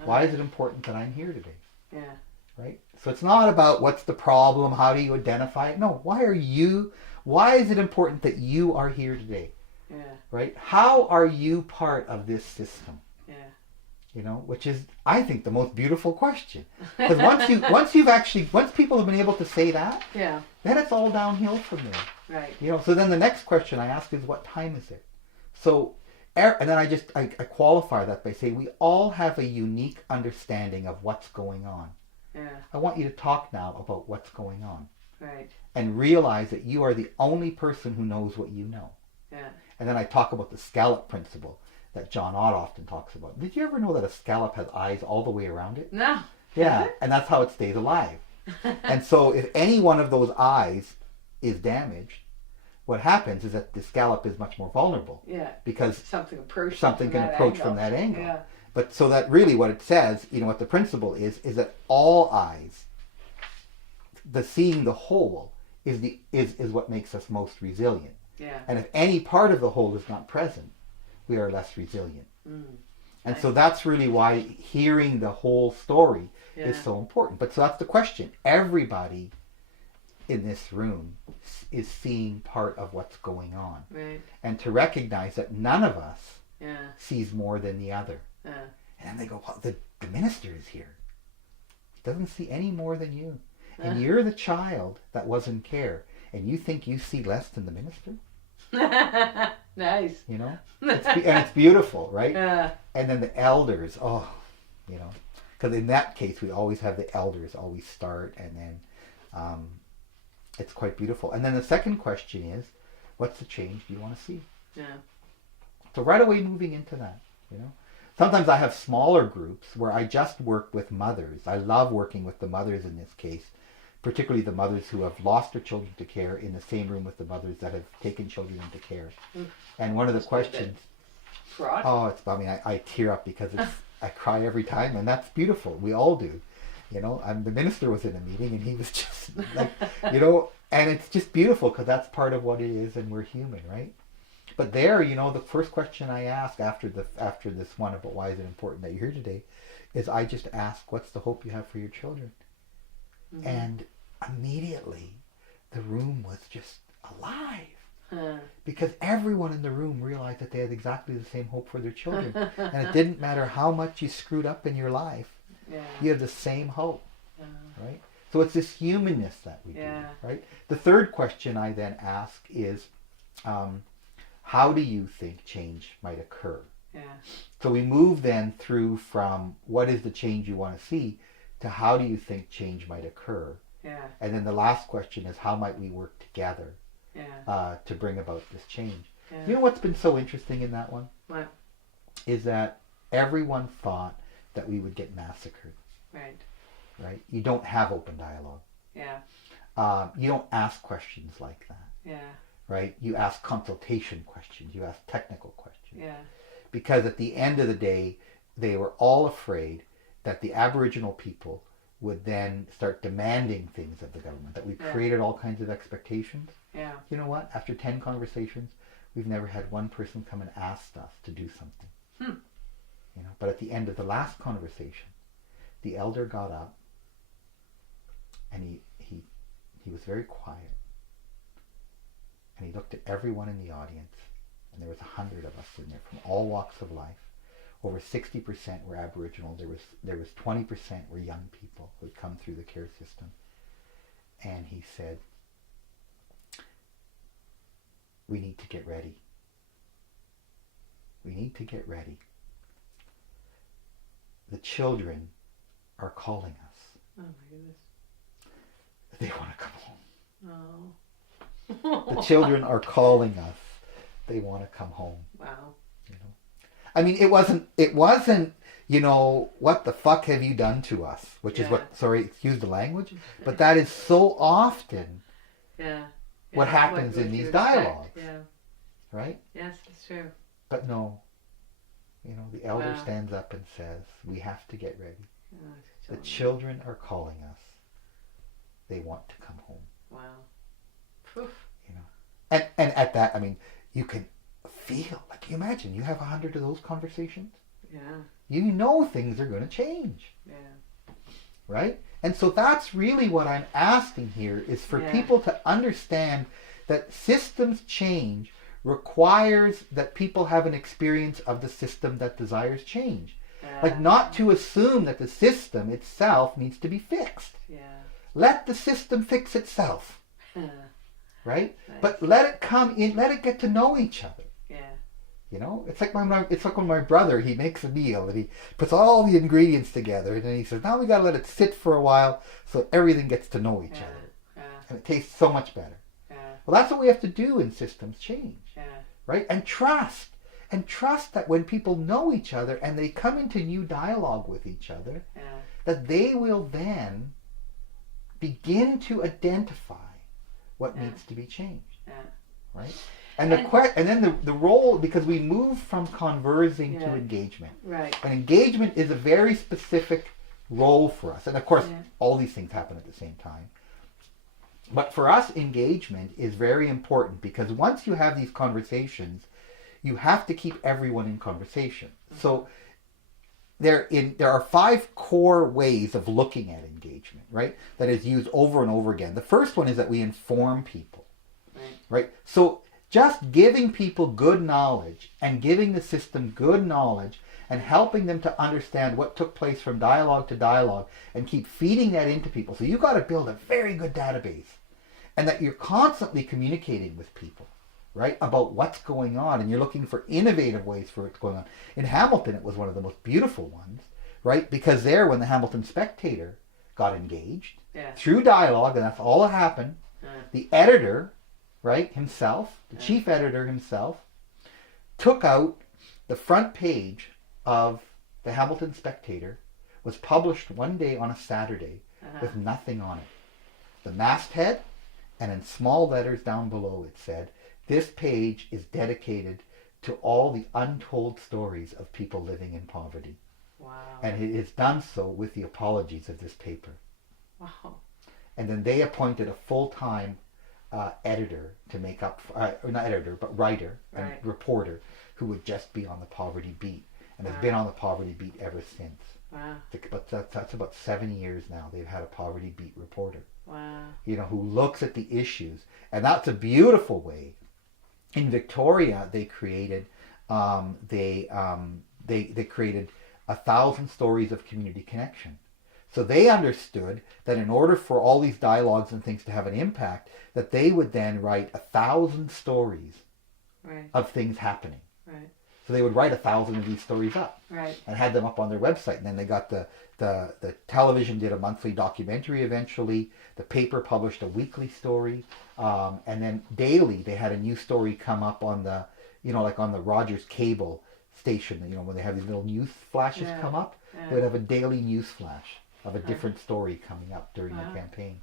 Why is it important that I'm here today? Yeah. Right? So it's not about what's the problem, how do you identify it? No, why is it important that you are here today? Yeah. Right? How are you part of this system? Yeah. You know, which is, I think, the most beautiful question. Because once people have been able to say that, yeah, then it's all downhill from there. right. You know, so then the next question I ask is, what time is it? So, and then I qualify that by saying we all have a unique understanding of what's going on. Yeah. I want you to talk now about what's going on. Right. And realize that you are the only person who knows what you know. Yeah. And then I talk about the scallop principle that John Ott often talks about. Did you ever know that a scallop has eyes all the way around it? No. Yeah, and that's how it stays alive. And so if any one of those eyes is damaged, what happens is that the scallop is much more vulnerable. Yeah. Because something can approach from that angle. Yeah. But so that really what it says, you know, what the principle is that all eyes, the seeing the whole is what makes us most resilient. Yeah. And if any part of the whole is not present, we are less resilient. And nice. so that's really why hearing the whole story is so important. But so that's the question. Everybody in this room is seeing part of what's going on. Right. And to recognize that none of us Yeah. sees more than the other. Yeah. And then they go, well, the minister is here. Doesn't see any more than you. And you're the child that was in care. And you think you see less than the minister? Nice. You know? And it's beautiful, right? Yeah. And then the elders, you know. Because in that case, we always have the elders always start. And then it's quite beautiful. And then the second question is, what's the change you want to see? Yeah. So right away moving into that, you know. Sometimes I have smaller groups where I just work with mothers. I love working with the mothers in this case, particularly the mothers who have lost their children to care in the same room with the mothers that have taken children into care. And one of the questions, I tear up because I cry every time, and that's beautiful. We all do. You know, the minister was in a meeting and he was just like, you know, and it's just beautiful because that's part of what it is, and we're human, right? But there, you know, the first question I ask after this one about why is it important that you're here today, is I just ask, what's the hope you have for your children? And immediately, the room was just alive. Because everyone in the room realized that they had exactly the same hope for their children. And it didn't matter how much you screwed up in your life, you have the same hope, right? So it's this humanness that we do, right? The third question I then ask is, how do you think change might occur? Yeah. So we move then through from what is the change you want to see to how do you think change might occur? Yeah. And then the last question is, how might we work together to bring about this change? Yeah. You know what's been so interesting in that one? What? Is that everyone thought that we would get massacred. Right. Right? You don't have open dialogue. Yeah. You don't ask questions like that. Yeah. Right? You ask consultation questions. You ask technical questions. Yeah. Because at the end of the day, they were all afraid that the Aboriginal people would then start demanding things of the government, that we created all kinds of expectations. Yeah. You know what? After 10 conversations, we've never had one person come and ask us to do something. You know, but at the end of the last conversation, the elder got up and he was very quiet. And he looked at everyone in the audience, and there was 100 of us in there from all walks of life. Over 60% were Aboriginal. There was 20% were young people who had come through the care system. And he said, we need to get ready. We need to get ready. The children are calling us. Oh my goodness. They want to come home. Oh. The children are calling us. They want to come home. Wow. You know, I mean, it wasn't, you know, what the fuck have you done to us? Which is what, sorry, excuse the language, but that is so often what happens in these dialogues. Yeah. Right? Yes, it's true. But no, You know, the elder Wow. stands up and says, we have to get ready. Oh, The children are calling us. They want to come home. Wow. Poof. You know, and at that, I mean, you can feel, like, you imagine, you have 100 of those conversations. Yeah. You know things are going to change. Yeah. Right? And so that's really what I'm asking here, is for Yeah. people to understand that systems change requires that people have an experience of the system that desires change. Like, not to assume that the system itself needs to be fixed. Yeah. Let the system fix itself. Right? Nice. But let it come in, let it get to know each other. Yeah. You know, it's like when my brother, he makes a meal and he puts all the ingredients together and then he says, now we got to let it sit for a while so everything gets to know each other. Yeah. And it tastes so much better. Yeah. Well, that's what we have to do in systems change. Yeah. Right? And trust that when people know each other and they come into new dialogue with each other, Yeah. that they will then begin to identify what needs to be changed. Yeah. Right? And then the role, because we move from conversing to Yeah. engagement. Right. And engagement is a very specific role for us. And of course, Yeah. all these things happen at the same time. But for us, engagement is very important, because once you have these conversations, you have to keep everyone in conversation. Mm-hmm. So there are 5 core ways of looking at engagement, right? That is used over and over again. The first one is that we inform people, right? So just giving people good knowledge and giving the system good knowledge and helping them to understand what took place from dialogue to dialogue and keep feeding that into people. So you've got to build a very good database, and that you're constantly communicating with people, right, about what's going on, and you're looking for innovative ways for what's going on. In Hamilton, it was one of the most beautiful ones, right, because there, when the Hamilton Spectator got engaged, through dialogue, and that's all that happened, the editor, right, himself, the chief editor himself, took out the front page of the Hamilton Spectator, was published one day on a Saturday with nothing on it. The masthead, and in small letters down below it said, this page is dedicated to all the untold stories of people living in poverty. Wow. And it is done so with the apologies of this paper. Wow. And then they appointed a full-time editor to make up, or not editor, but writer and reporter, who would just be on the poverty beat, and has been on the poverty beat ever since. Wow. But that's about 7 years now they've had a poverty beat reporter. Wow. You know, who looks at the issues. And that's a beautiful way. In Victoria, they created they created 1,000 stories of community connection. So they understood that in order for all these dialogues and things to have an impact, that they would then write 1,000 stories of things happening. Right. So they would write 1,000 of these stories up, and had them up on their website. And then they got the television did a monthly documentary eventually. The paper published a weekly story, and then daily they had a new story come up on the, like on the Rogers cable station. When they have these little news flashes come up, they would have a daily news flash of a different story coming up during the campaign.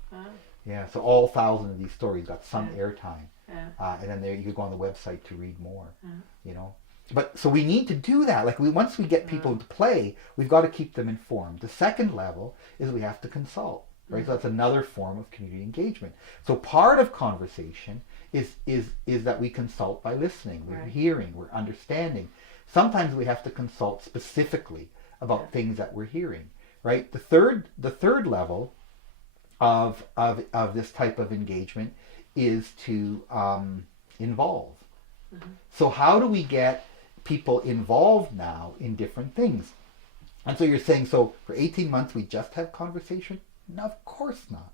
Yeah, so all 1,000 of these stories got some airtime, and then there you could go on the website to read more. But so we need to do that. Like once we get people into play, we've got to keep them informed. The second level is we have to consult, right? So that's another form of community engagement. So part of conversation is that we consult by listening. We're hearing, we're understanding. Sometimes we have to consult specifically about things that we're hearing, right? The third level of this type of engagement is to involve. So how do we get people involved now in different things? And so you're saying, so for 18 months we just have conversation? No, of course not.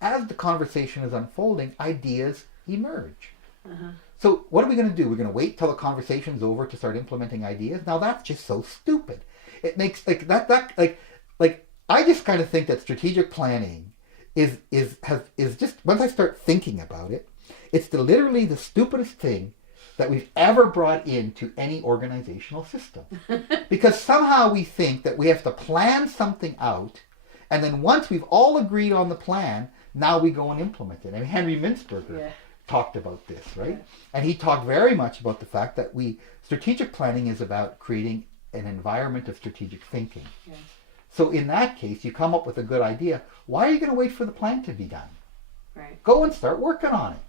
As the conversation is unfolding, ideas emerge. So what are we going to do? We're going to wait till the conversation's over to start implementing ideas? Now that's just so stupid. It makes I just kind of think that strategic planning is just, once I start thinking about it, it's literally the stupidest thing that we've ever brought into any organizational system. Because somehow we think that we have to plan something out, and then once we've all agreed on the plan, now we go and implement it. And Henry Mintzberger talked about this, right? Yeah. And he talked very much about the fact that strategic planning is about creating an environment of strategic thinking. Yeah. So in that case, you come up with a good idea. Why are you going to wait for the plan to be done? Right. Go and start working on it,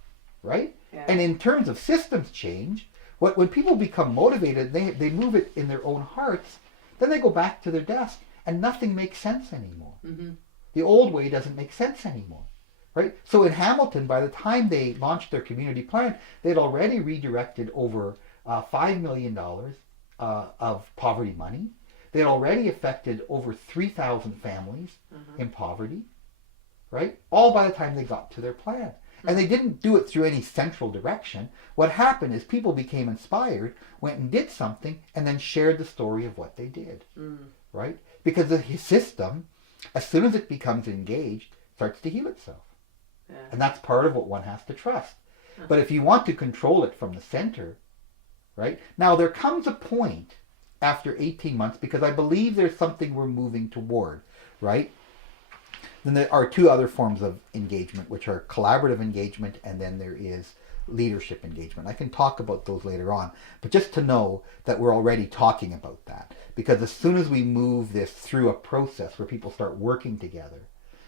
right? Yeah. And in terms of systems change, when people become motivated, they move it in their own hearts, then they go back to their desk and nothing makes sense anymore. Mm-hmm. The old way doesn't make sense anymore, right? So in Hamilton, by the time they launched their community plan, they'd already redirected over $5 million of poverty money. They'd already affected over 3,000 families in poverty, right? All by the time they got to their plan. And they didn't do it through any central direction. What happened is people became inspired, went and did something, and then shared the story of what they did, right? Because the system, as soon as it becomes engaged, starts to heal itself. Yeah. And that's part of what one has to trust. But if you want to control it from the center, right? Now there comes a point after 18 months, because I believe there's something we're moving toward, right? Then there are two other forms of engagement, which are collaborative engagement, and then there is leadership engagement. I can talk about those later on, but just to know that we're already talking about that. Because as soon as we move this through a process where people start working together,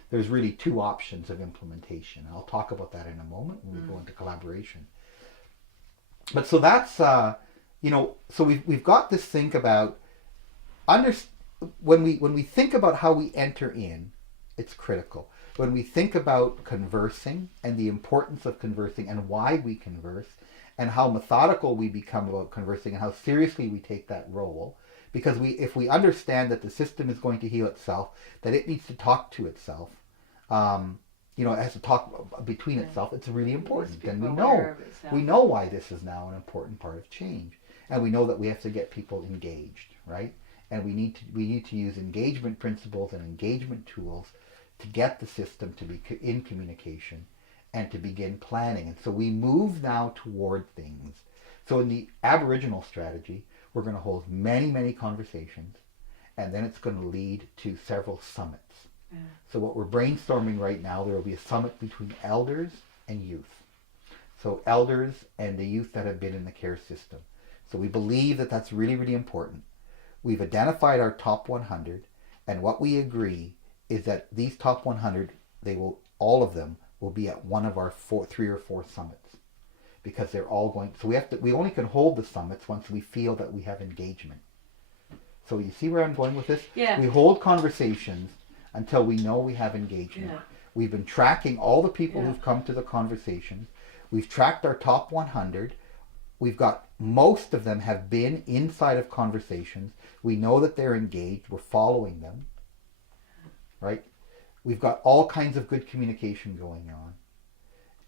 there's really two options of implementation. And I'll talk about that in a moment when we go into collaboration. But so that's, so we've got this think about, when we think about how we enter in, it's critical. When we think about conversing and the importance of conversing and why we converse and how methodical we become about conversing and how seriously we take that role, because if we understand that the system is going to heal itself, that it needs to talk to itself, it has to talk between itself, it's really important. And we know why this is now an important part of change. And we know that we have to get people engaged, right? And we need to use engagement principles and engagement tools to get the system to be in communication and to begin planning. And so we move now toward things. So in the Aboriginal strategy, we're going to hold many, many conversations, and then it's going to lead to several summits. Yeah. So what we're brainstorming right now, there will be a summit between elders and youth. So elders and the youth that have been in the care system. So we believe that that's really, really important. We've identified our top 100, and what we agree is that these top 100, all of them will be at one of our 3 or 4 summits, because they're all going. So we only can hold the summits once we feel that we have engagement. So you see where I'm going with this? Yeah. We hold conversations until we know we have engagement. Yeah. We've been tracking all the people who've come to the conversations. We've tracked our top 100. We've got, most of them have been inside of conversations. We know that they're engaged. We're following them. Right? We've got all kinds of good communication going on.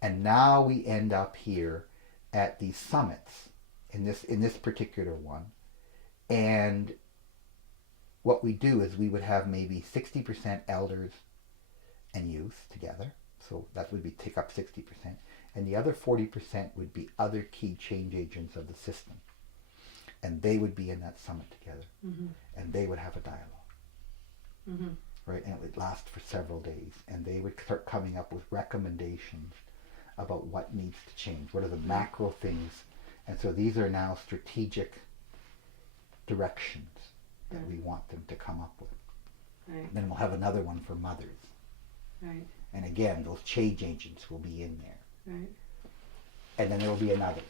And now we end up here at these summits in this particular one. And what we do is we would have maybe 60% elders and youth together. So that would take up 60%. And the other 40% would be other key change agents of the system. And they would be in that summit together. Mm-hmm. And they would have a dialogue. Mm-hmm. Right? And it would last for several days. And they would start coming up with recommendations about what needs to change. What are the macro things? And so these are now strategic directions that we want them to come up with. Right. And then we'll have another one for mothers. Right. And again, those change agents will be in there. Right. And then there will be another.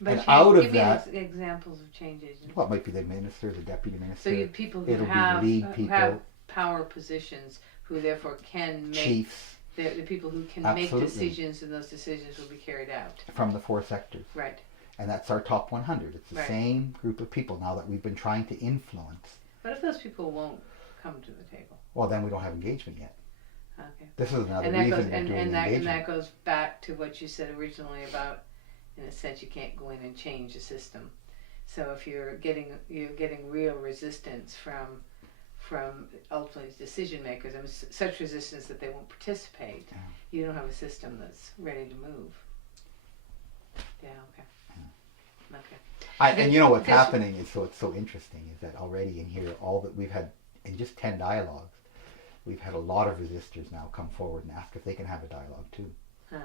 But and out of that, examples of change agents. Well, it might be the minister, the deputy minister. So you have people who have power positions who therefore can make... Chiefs. The people who can make decisions, and those decisions will be carried out. From the 4 sectors. Right. And that's our top 100. It's the same group of people now that we've been trying to influence. But if those people won't come to the table? Well, then we don't have engagement yet. Okay. This is another reason we're doing engagement. And that goes back to what you said originally about, in a sense, you can't go in and change the system. So if you're getting real resistance from ultimately decision makers, and such resistance that they won't participate, you don't have a system that's ready to move. Yeah, okay. Okay. And you know what's happening is, so it's so interesting, is that already in here, all that we've had in just 10 dialogues, we've had a lot of resistors now come forward and ask if they can have a dialogue too. Huh.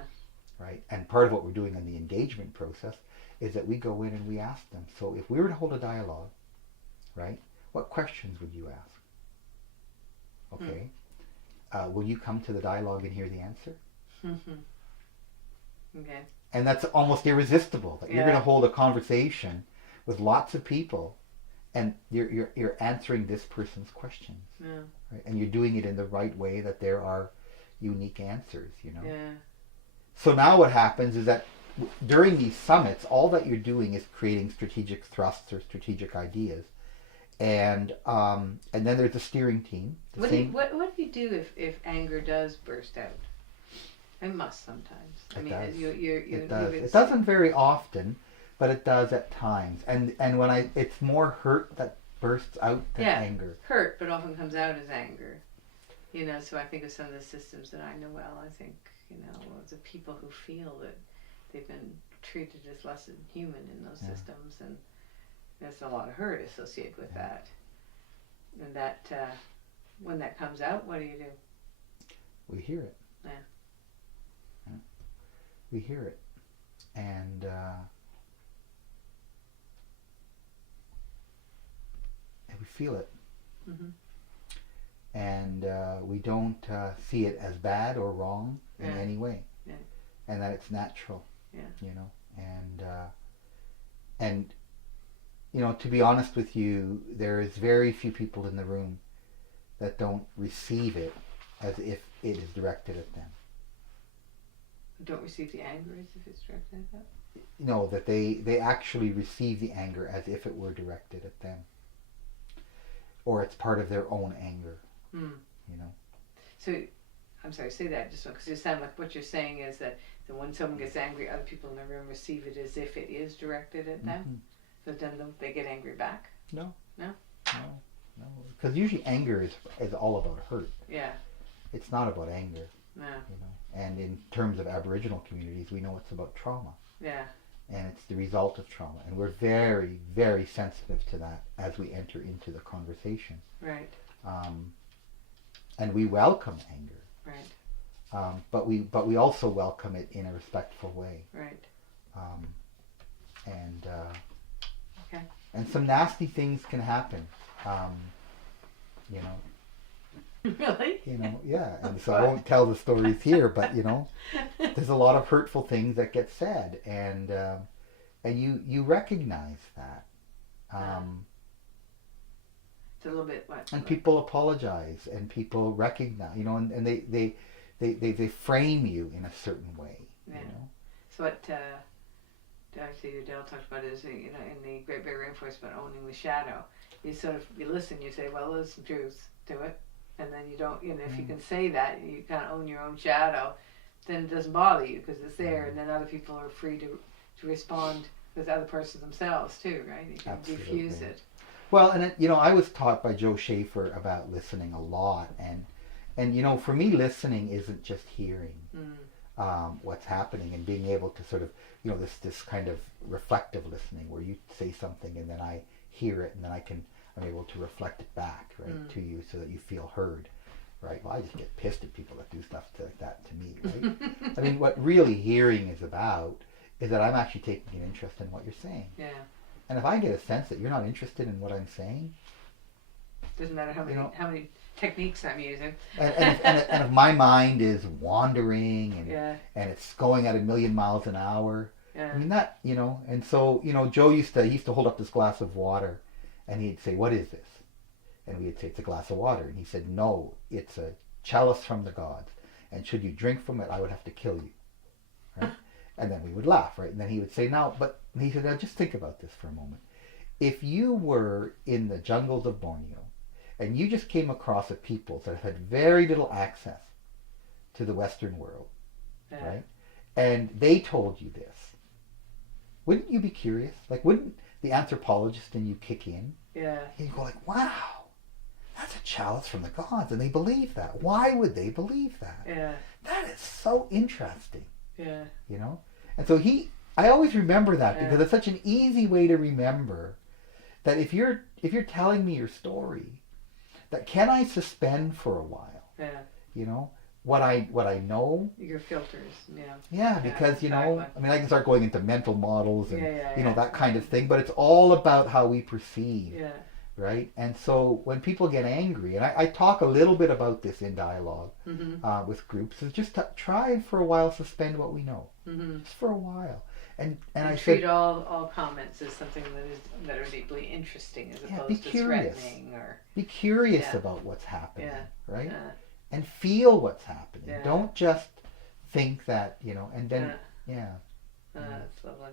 right? And part of what we're doing in the engagement process is that we go in and we ask them. So if we were to hold a dialogue, right, what questions would you ask? Okay. Will you come to the dialogue and hear the answer? Okay. And that's almost irresistible. That you're going to hold a conversation with lots of people, and you're answering this person's questions, right? And you're doing it in the right way. That there are unique answers, you know. Yeah. So now what happens is that during these summits, all that you're doing is creating strategic thrusts or strategic ideas, and then there's a steering team. What do you do if anger does burst out? It must sometimes. It does. It doesn't very often, but it does at times. And when it's more hurt that bursts out than anger. Hurt, but often comes out as anger. You know, so I think of some of the systems that I know well. I think, you know, the people who feel that they've been treated as less than human in those systems, and there's a lot of hurt associated with that. And that when that comes out, what do you do? We hear it. Yeah. We hear it, and we feel it, and we don't see it as bad or wrong in any way, and that it's natural, you know, and you know, to be honest with you, there is very few people in the room that don't receive it as if it is directed at them. Don't receive the anger as if it's directed at that? No, that they actually receive the anger as if it were directed at them. Or it's part of their own anger, you know. So, I'm sorry, say that just because you sound like what you're saying is that when someone gets angry, other people in the room receive it as if it is directed at them. So then don't they get angry back? No. No? No. Because usually anger is all about hurt. Yeah. It's not about anger. No. You know. And in terms of Aboriginal communities, we know it's about trauma. Yeah. And it's the result of trauma. And we're very, very sensitive to that as we enter into the conversation. Right. And we welcome anger. Right. But we also welcome it in a respectful way. Right. Okay. And some nasty things can happen. You know. Really? You know, yeah. And so I won't tell the stories here, but you know, there's a lot of hurtful things that get said, and you recognize that. It's a little bit what? And people apologize, and people recognize, you know, and they frame you in a certain way. Yeah. You know. So what Dr. Udell talked about is, you know, in the Great Barrier Reef Forest about owning the shadow. You listen, you say, well, there's some truth to it. And then you don't, you know, if you can say that, you kind of own your own shadow, then it doesn't bother you because it's there, and then other people are free to respond with other persons themselves too, right? You can diffuse it. Well, and you know, I was taught by Joe Schaefer about listening a lot, and you know, for me, listening isn't just hearing what's happening and being able to sort of, you know, this kind of reflective listening where you say something and then I hear it and then I'm able to reflect it back, right, to you so that you feel heard, right? Well, I just get pissed at people that do stuff like that to me, right? I mean, what really hearing is about is that I'm actually taking an interest in what you're saying. Yeah. And if I get a sense that you're not interested in what I'm saying, doesn't matter how many techniques I'm using. and if my mind is wandering and it's going at 1,000,000 miles an hour, I mean that, you know, and so, you know, Joe used to hold up this glass of water. And he'd say, what is this? And we'd say, it's a glass of water. And he said, no, it's a chalice from the gods. And should you drink from it, I would have to kill you. Right? And then we would laugh, right? And then he would say, now he said, now just think about this for a moment. If you were in the jungles of Borneo and you just came across a people that have had very little access to the Western world, right? And they told you this, wouldn't you be curious? Like, wouldn't the anthropologist in you kick in? Yeah. And you go like, wow, that's a chalice from the gods, and they believe that. Why would they believe that? Yeah. That is so interesting. Yeah. You know? And so I always remember that because it's such an easy way to remember that if you're telling me your story, that can I suspend for a while? Yeah. You know? what I know. Your filters, yeah. Yeah, because exactly. I mean, I can start going into mental models and Yeah. that kind of thing, but it's all about how we perceive, Yeah. right? And so when people get angry, and I talk a little bit about this in dialogue with groups, is just to try for a while suspend what we know, just for a while, and I treat said, all comments as something that are deeply interesting as opposed to threatening or be curious about what's happening, right? Yeah. And feel what's happening. Yeah. Don't just think that, and then, That's lovely.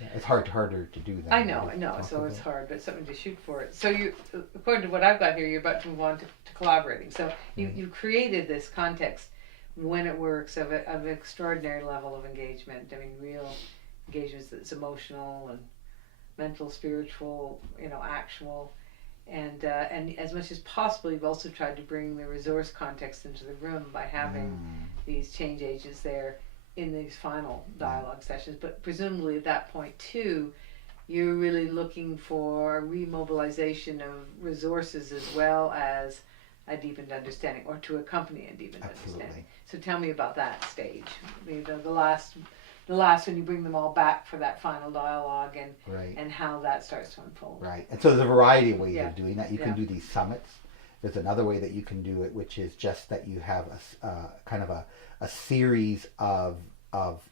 Yeah, it's harder to do that. I know, so it's hard, but something to shoot for it. So you, according to what I've got here, you're about to move on to collaborating. So you created this context when it works of an extraordinary level of engagement. I mean, real engagement that's emotional and mental, spiritual, actual. And as much as possible, you've also tried to bring the resource context into the room by having these change agents there in these final dialogue sessions. But presumably at that point too, you're really looking for remobilization of resources as well as a deepened understanding, or to accompany a deepened understanding. So tell me about that stage, the last when you bring them all back for that final dialogue, and how that starts to unfold. Right, and so there's a variety of ways of doing that. You can do these summits. There's another way that you can do it, which is just that you have a kind of a series of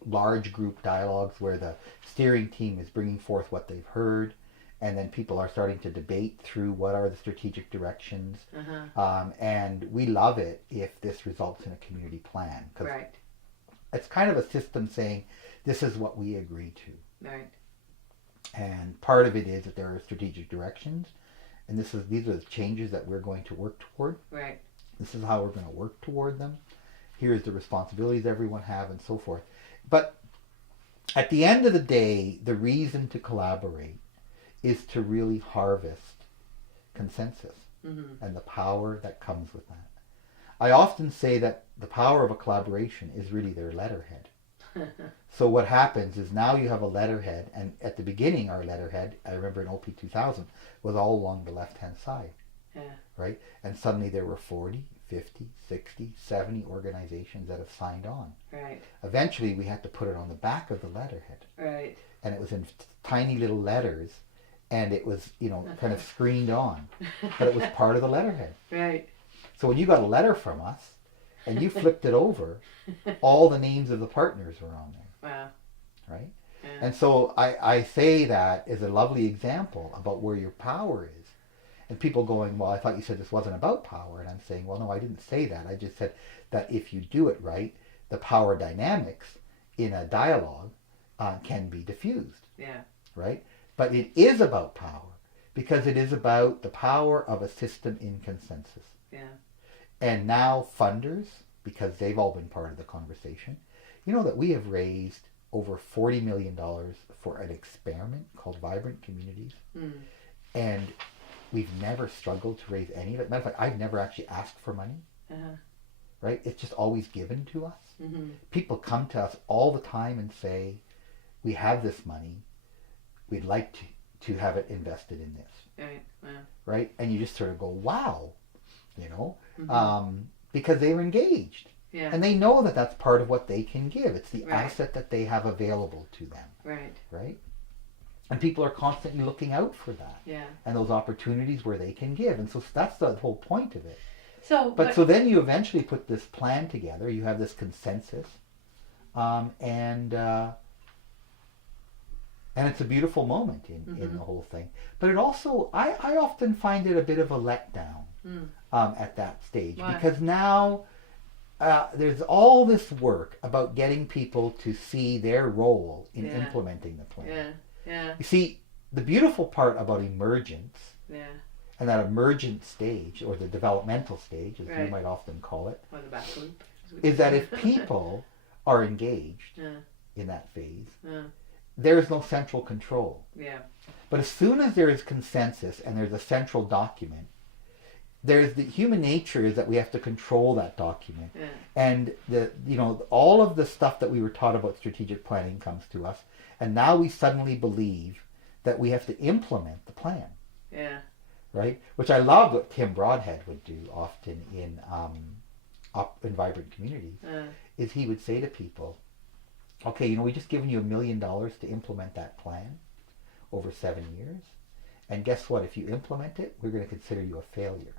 large group dialogues where the steering team is bringing forth what they've heard, and then people are starting to debate through what are the strategic directions. And we love it if this results in a community plan, because it's kind of a system saying this is what we agree to. Right. And part of it is that there are strategic directions, and these are the changes that we're going to work toward. Right. This is how we're going to work toward them. Here's the responsibilities everyone have, and so forth. But at the end of the day, the reason to collaborate is to really harvest consensus and the power that comes with that. I often say that the power of a collaboration is really their letterhead. So what happens is now you have a letterhead, and at the beginning our letterhead, I remember in OP 2000, was all along the left-hand side. Right? And suddenly there were 40, 50, 60, 70 organizations that have signed on. Right. Eventually we had to put it on the back of the letterhead. Right. And it was in tiny little letters, and it was, kind of screened on. But it was part of the letterhead. Right. So when you got a letter from us, and you flipped it over, all the names of the partners were on there. Wow. Right? Yeah. And so I say that as a lovely example about where your power is. And people going, well, I thought you said this wasn't about power. And I'm saying, well, no, I didn't say that. I just said that if you do it right, the power dynamics in a dialogue can be diffused. Yeah. Right? But it is about power, because it is about the power of a system in consensus. Yeah. And now funders, because they've all been part of the conversation, that we have raised over $40 million for an experiment called Vibrant Communities. And we've never struggled to raise any of it. Matter of fact, I've never actually asked for money. Right? It's just always given to us. People come to us all the time and say, we have this money. We'd like to have it invested in this. Right. Wow. Right? And you just sort of go, wow. Because they were engaged. Yeah. And they know that that's part of what they can give. It's the asset that they have available to them. Right. Right? And people are constantly looking out for that. Yeah. And those opportunities where they can give. And so that's the whole point of it. So then you eventually put this plan together. You have this consensus. And it's a beautiful moment in the whole thing. But it also, I often find it a bit of a letdown at that stage. Why? Because now there's all this work about getting people to see their role in implementing the plan. Yeah. Yeah. You see, the beautiful part about emergence, Yeah. and that emergent stage, or the developmental stage, as we might often call it, Or the back loop. is that if people are engaged in that phase, there is no central control. Yeah. But as soon as there is consensus and there's a central document, there's the human nature is that we have to control that document. Yeah. And all of the stuff that we were taught about strategic planning comes to us, and now we suddenly believe that we have to implement the plan. Yeah. Right? Which I love what Tim Broadhead would do often in vibrant communities, is he would say to people, okay, we just given you $1 million to implement that plan over 7 years, and guess what? If you implement it, we're going to consider you a failure.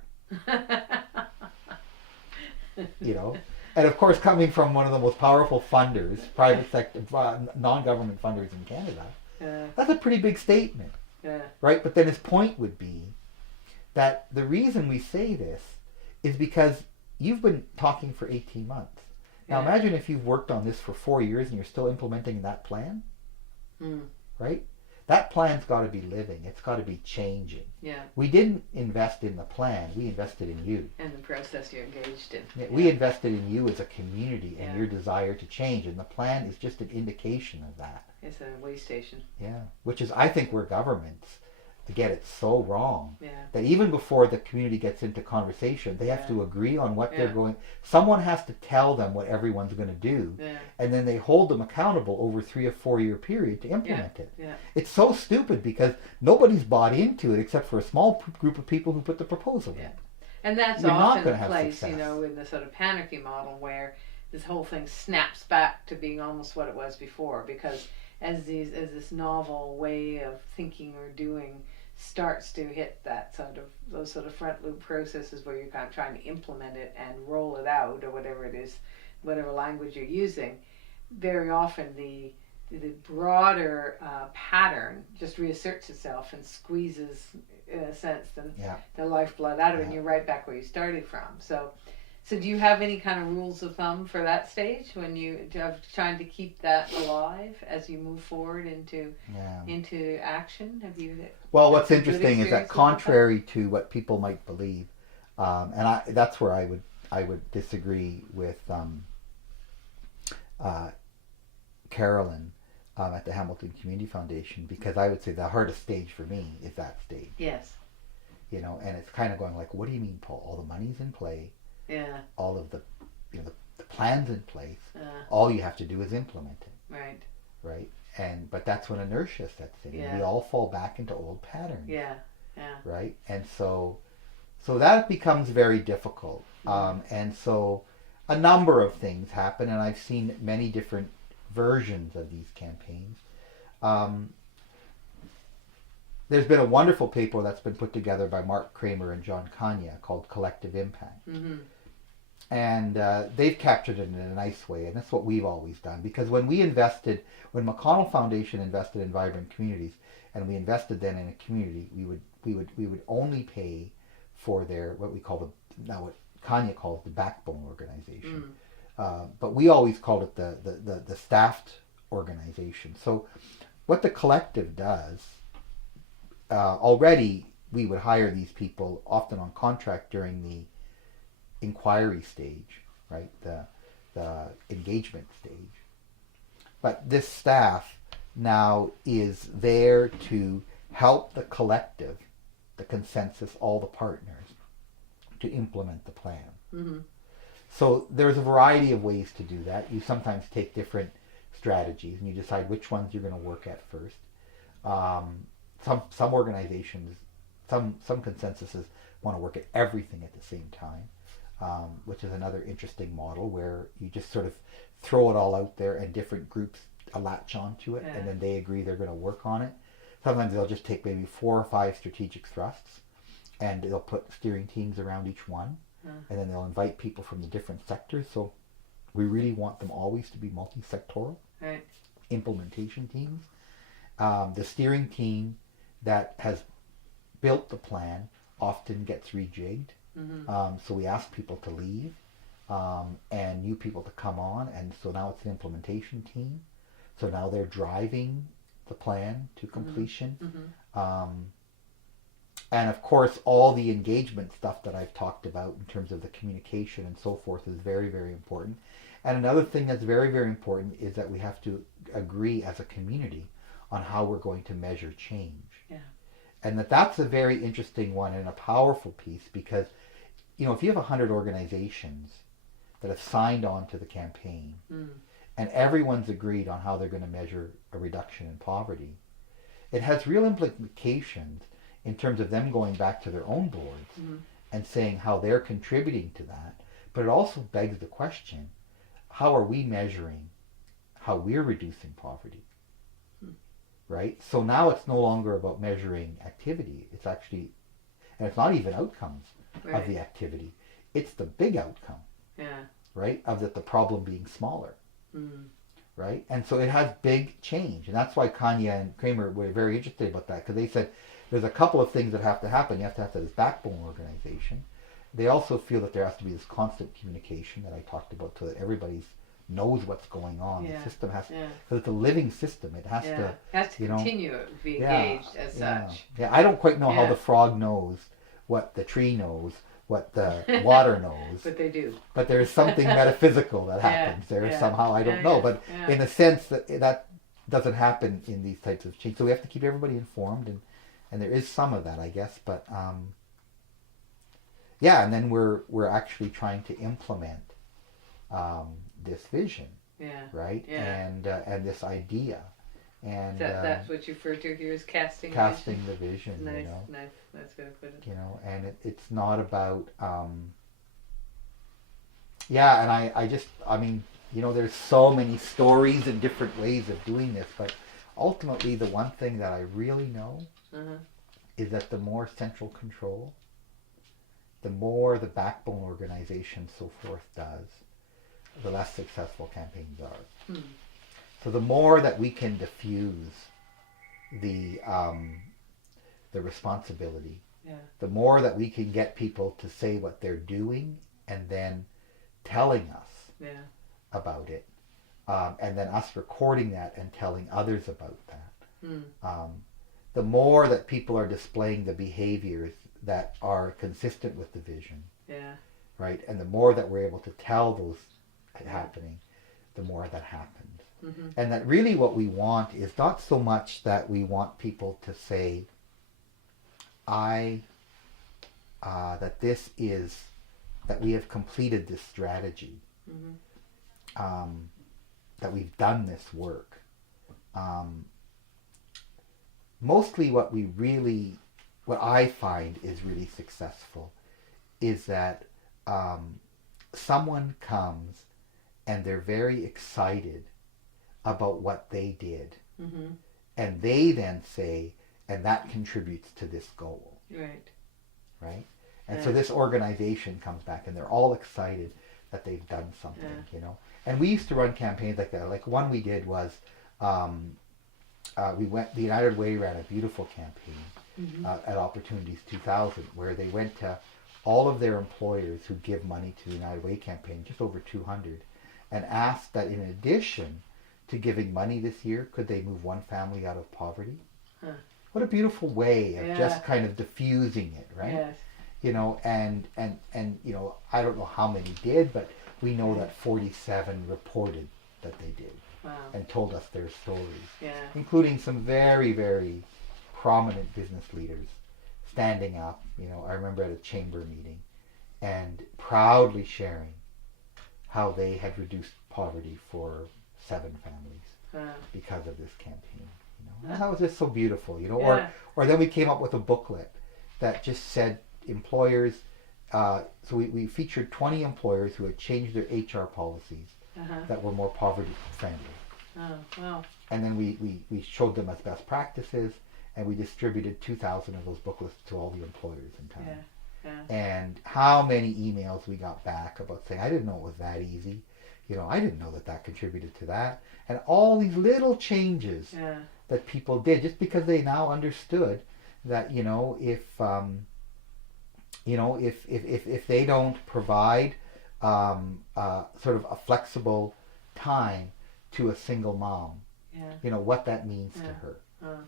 And of course, coming from one of the most powerful funders, private sector, non-government funders in Canada, that's a pretty big statement, right? But then his point would be that the reason we say this is because you've been talking for 18 months. Now imagine if you've worked on this for 4 years and you're still implementing that plan, right? That plan's got to be living. It's got to be changing. We didn't invest in the plan. We invested in you. And the process you're engaged in. We invested in you as a community and your desire to change. And the plan is just an indication of that. It's a way station. Which is, I think, where governments get it so wrong. Yeah. That even before the community gets into conversation, they have to agree on what they're going. Someone has to tell them what everyone's going to do, and then they hold them accountable over 3 or 4 year period to implement it. It's so stupid because nobody's bought into it except for a small group of people who put the proposal in. And that's often the place, in the sort of panicky model where this whole thing snaps back to being almost what it was before, because as this novel way of thinking or doing starts to hit those sort of front loop processes where you're kind of trying to implement it and roll it out, or whatever it is, whatever language you're using, very often the broader pattern just reasserts itself and squeezes, in a sense, the lifeblood out of it, and you're right back where you started from. So do you have any kind of rules of thumb for that stage when you are trying to keep that alive as you move forward into action? Have you? Well, what's interesting is that contrary to what people might believe, and that's where I would disagree with Carolyn at the Hamilton Community Foundation, because I would say the hardest stage for me is that stage. Yes. And it's kind of going like, what do you mean, Paul? All the money's in play. All of the plan's in place. All you have to do is implement it. Right. But that's when inertia sets in. We all fall back into old patterns. Right. And so that becomes very difficult. And so a number of things happen, and I've seen many different versions of these campaigns. There's been a wonderful paper that's been put together by Mark Kramer and John Kanya called Collective Impact. And they've captured it in a nice way, and that's what we've always done. Because when McConnell Foundation invested in vibrant communities, and we invested then in a community, we would only pay for their what Kanya calls the backbone organization. But we always called it the staffed organization. So what the collective does, already we would hire these people often on contract during the inquiry stage, right? The engagement stage. But this staff now is there to help the collective, the consensus, all the partners, to implement the plan. So there's a variety of ways to do that. You sometimes take different strategies and you decide which ones you're going to work at first. Some organizations, some consensuses want to work at everything at the same time, which is another interesting model where you just sort of throw it all out there and different groups latch onto it, and then they agree they're going to work on it. Sometimes they'll just take maybe 4 or 5 strategic thrusts and they'll put steering teams around each one, and then they'll invite people from the different sectors. So we really want them always to be multi-sectoral implementation teams. The steering team that has built the plan often gets rejigged. So we ask people to leave and new people to come on, and so now it's an implementation team. So now they're driving the plan to completion. And of course, all the engagement stuff that I've talked about in terms of the communication and so forth is very, very important. And another thing that's very, very important is that we have to agree as a community on how we're going to measure change. And that's a very interesting one and a powerful piece, because if you have 100 organizations that have signed on to the campaign and everyone's agreed on how they're going to measure a reduction in poverty, it has real implications in terms of them going back to their own boards and saying how they're contributing to that. But it also begs the question, how are we measuring how we're reducing poverty? Right? So now it's no longer about measuring activity. It's actually, and it's not even outcomes of the activity. It's the big outcome. Yeah. Right? Of the problem being smaller. Mm. Right? And so it has big change. And that's why Kanye and Kramer were very interested about that, because they said there's a couple of things that have to happen. You have to have this backbone organization. They also feel that there has to be this constant communication that I talked about, so that everybody knows what's going on. The system has to, because it's a living system. It has to, continue to be engaged as such. Yeah, I don't quite know how the frog knows what the tree knows, what the water knows. But they do. But there's something metaphysical that happens there somehow. I don't know. But in a sense that doesn't happen in these types of change. So we have to keep everybody informed, and there is some of that, I guess. But and then we're actually trying to implement this vision, right? And this idea, and that's what you refer to here as casting the vision. Nice, nice. That's good to put it. And it's not about and I mean, there's so many stories and different ways of doing this, but ultimately the one thing that I really know is that the more central control, the more the backbone organization, so forth, does, the less successful campaigns are. So the more that we can diffuse the responsibility, the more that we can get people to say what they're doing and then telling us about it, and then us recording that and telling others about that. The more that people are displaying the behaviors that are consistent with the vision, right, and the more that we're able to tell those happening, the more that happens. And that really what we want is not so much that we want people to say, that we have completed this strategy, that we've done this work. Mostly what I find is really successful is that someone comes and they're very excited about what they did, and they then say, and that contributes to this goal. Right? And so this organization comes back and they're all excited that they've done something, And we used to run campaigns like that. Like one we did was, the United Way ran a beautiful campaign at Opportunities 2000, where they went to all of their employers who give money to the United Way campaign, just over 200, and asked that in addition to giving money this year, could they move one family out of poverty? What a beautiful way of just kind of diffusing it, right? And I don't know how many did, but we know that 47 reported that they did. And told us their stories, including some very, very prominent business leaders standing up. I remember at a chamber meeting and proudly sharing how they had reduced poverty for 7 families because of this campaign. And that was just so beautiful, Or then we came up with a booklet that just said employers. So we featured 20 employers who had changed their HR policies that were more poverty friendly. And then we showed them as best practices, and we distributed 2,000 of those booklets to all the employers in town. And how many emails we got back about saying, I didn't know it was that easy. I didn't know that contributed to that. And all these little changes that people did, just because they now understood that, if they don't provide sort of a flexible time to a single mom, what that means to her.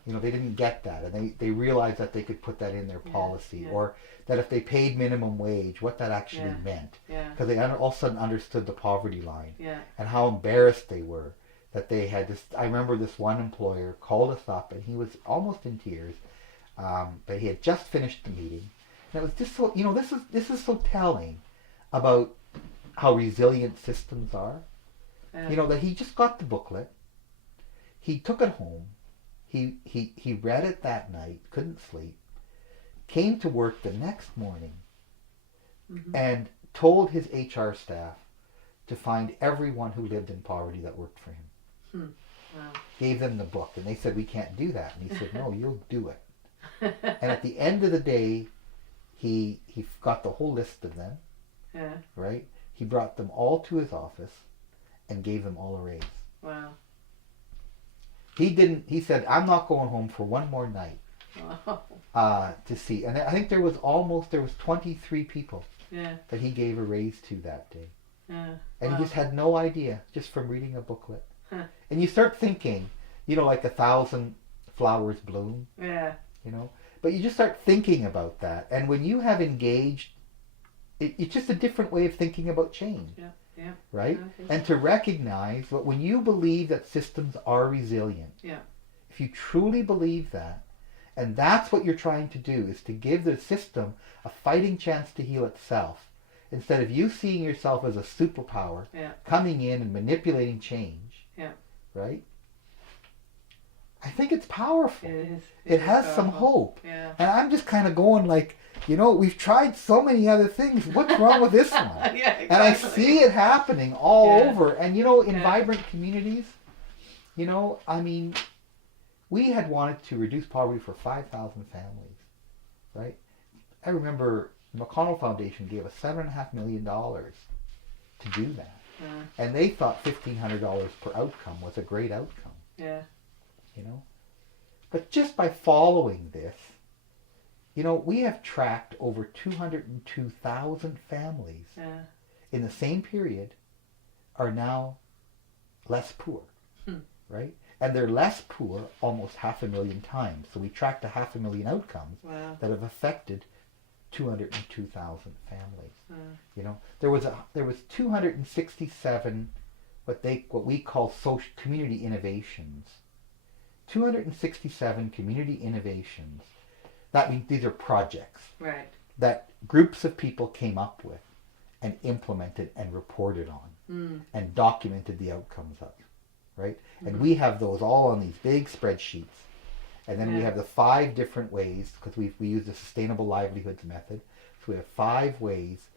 They didn't get that, and they realized that they could put that in their policy, or that if they paid minimum wage, what that actually meant, because they all of a sudden understood the poverty line, and how embarrassed they were that they had this. I remember this one employer called us up, and he was almost in tears, but he had just finished the meeting, and it was just so, this is so telling about how resilient systems are. That he just got the booklet, he took it home, he read it that night, couldn't sleep, came to work the next morning, and told his HR staff to find everyone who lived in poverty that worked for him. Wow. Gave them the book, and they said, we can't do that. And he said, no, you'll do it. And at the end of the day, he got the whole list of them, Yeah. right? He brought them all to his office and gave them all a raise. Wow. He said, I'm not going home for one more night to see. And I think there was 23 people Yeah. that he gave a raise to that day. Yeah. And Wow. he just had no idea, just from reading a booklet. Huh. And you start thinking, like 1,000 flowers bloom, Yeah. But you just start thinking about that. And when you have engaged, it's just a different way of thinking about change. Yeah. Yeah. Right? Okay. And to recognize that when you believe that systems are resilient, Yeah. if you truly believe that, and that's what you're trying to do, is to give the system a fighting chance to heal itself, instead of you seeing yourself as a superpower, Yeah. coming in and manipulating change, Yeah. right? I think it's powerful. It is. It is has some powerful. hope. Yeah. And I'm just kind of going like, we've tried so many other things. What's wrong with this one? Yeah, exactly. And I see it happening all Yeah. over. And in Yeah. vibrant communities, we had wanted to reduce poverty for 5,000 families, right? I remember the McConnell Foundation gave us $7.5 million to do that. And they thought $1,500 per outcome was a great outcome, Yeah. But just by following this, we have tracked over 202,000 families Yeah. in the same period are now less poor, right? And they're less poor almost 500,000 times. So we tracked 500,000 outcomes Wow. that have affected 202,000 families. Wow. There was 267 what we call social community innovations. 267 community innovations. That means these are projects Right. that groups of people came up with and implemented and reported on and documented the outcomes of, right? And we have those all on these big spreadsheets. And then we have the 5 different ways, because we use the sustainable livelihoods method. So we have 5 ways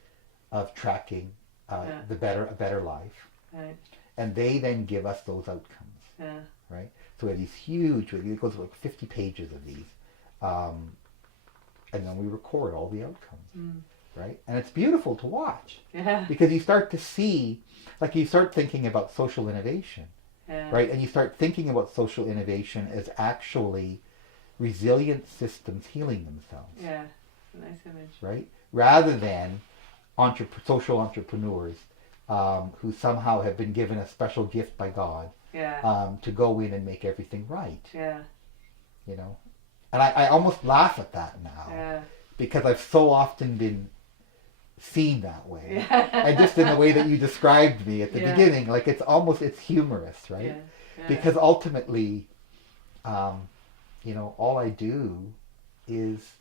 of tracking a better life. Right. And they then give us those outcomes, Yeah. right? So we have these huge, it goes like 50 pages of these. And then we record all the outcomes, right? And it's beautiful to watch. Yeah. Because you start to see, you start thinking about social innovation, Yeah. right? And you start thinking about social innovation as actually resilient systems healing themselves, Yeah. It's a nice image. right? Rather than social entrepreneurs who somehow have been given a special gift by God Yeah. to go in and make everything right, Yeah. And I almost laugh at that now Yeah. because I've so often been seen that way. Yeah. And just in the way that you described me at the Yeah. beginning, it's humorous, right? Yeah. Yeah. Because ultimately, all I do is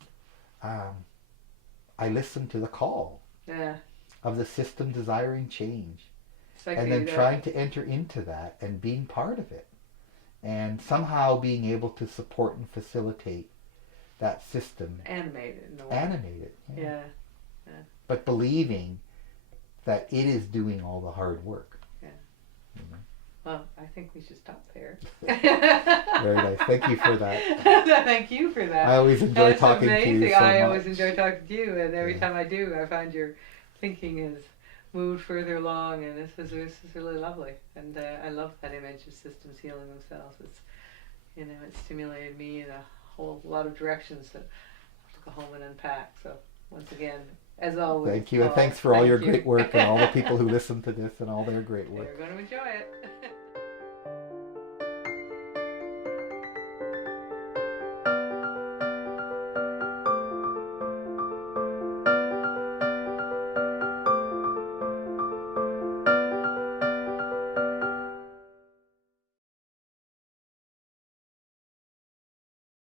I listen to the call Yeah. of the system desiring change, It's like and then trying to enter into that and being part of it, and somehow being able to support and facilitate that system, animate it in a way. animate it, Yeah. but believing that it is doing all the hard work. Yeah. You know? Well, I think we should stop there. Very nice. Thank you for that. Thank you for that. I always enjoy That's talking amazing. to you so I much. always enjoy talking to you, and every Yeah. time I do, I find your thinking has moved further along, and this is really lovely. And I love that image of systems healing themselves. It's it stimulated me in a whole lot of directions that I have to go home and unpack. So once again, as always, Thank you, and Paul, thanks for all your thank you. great work and all the people who listen to this and all their great work. They're going to enjoy it.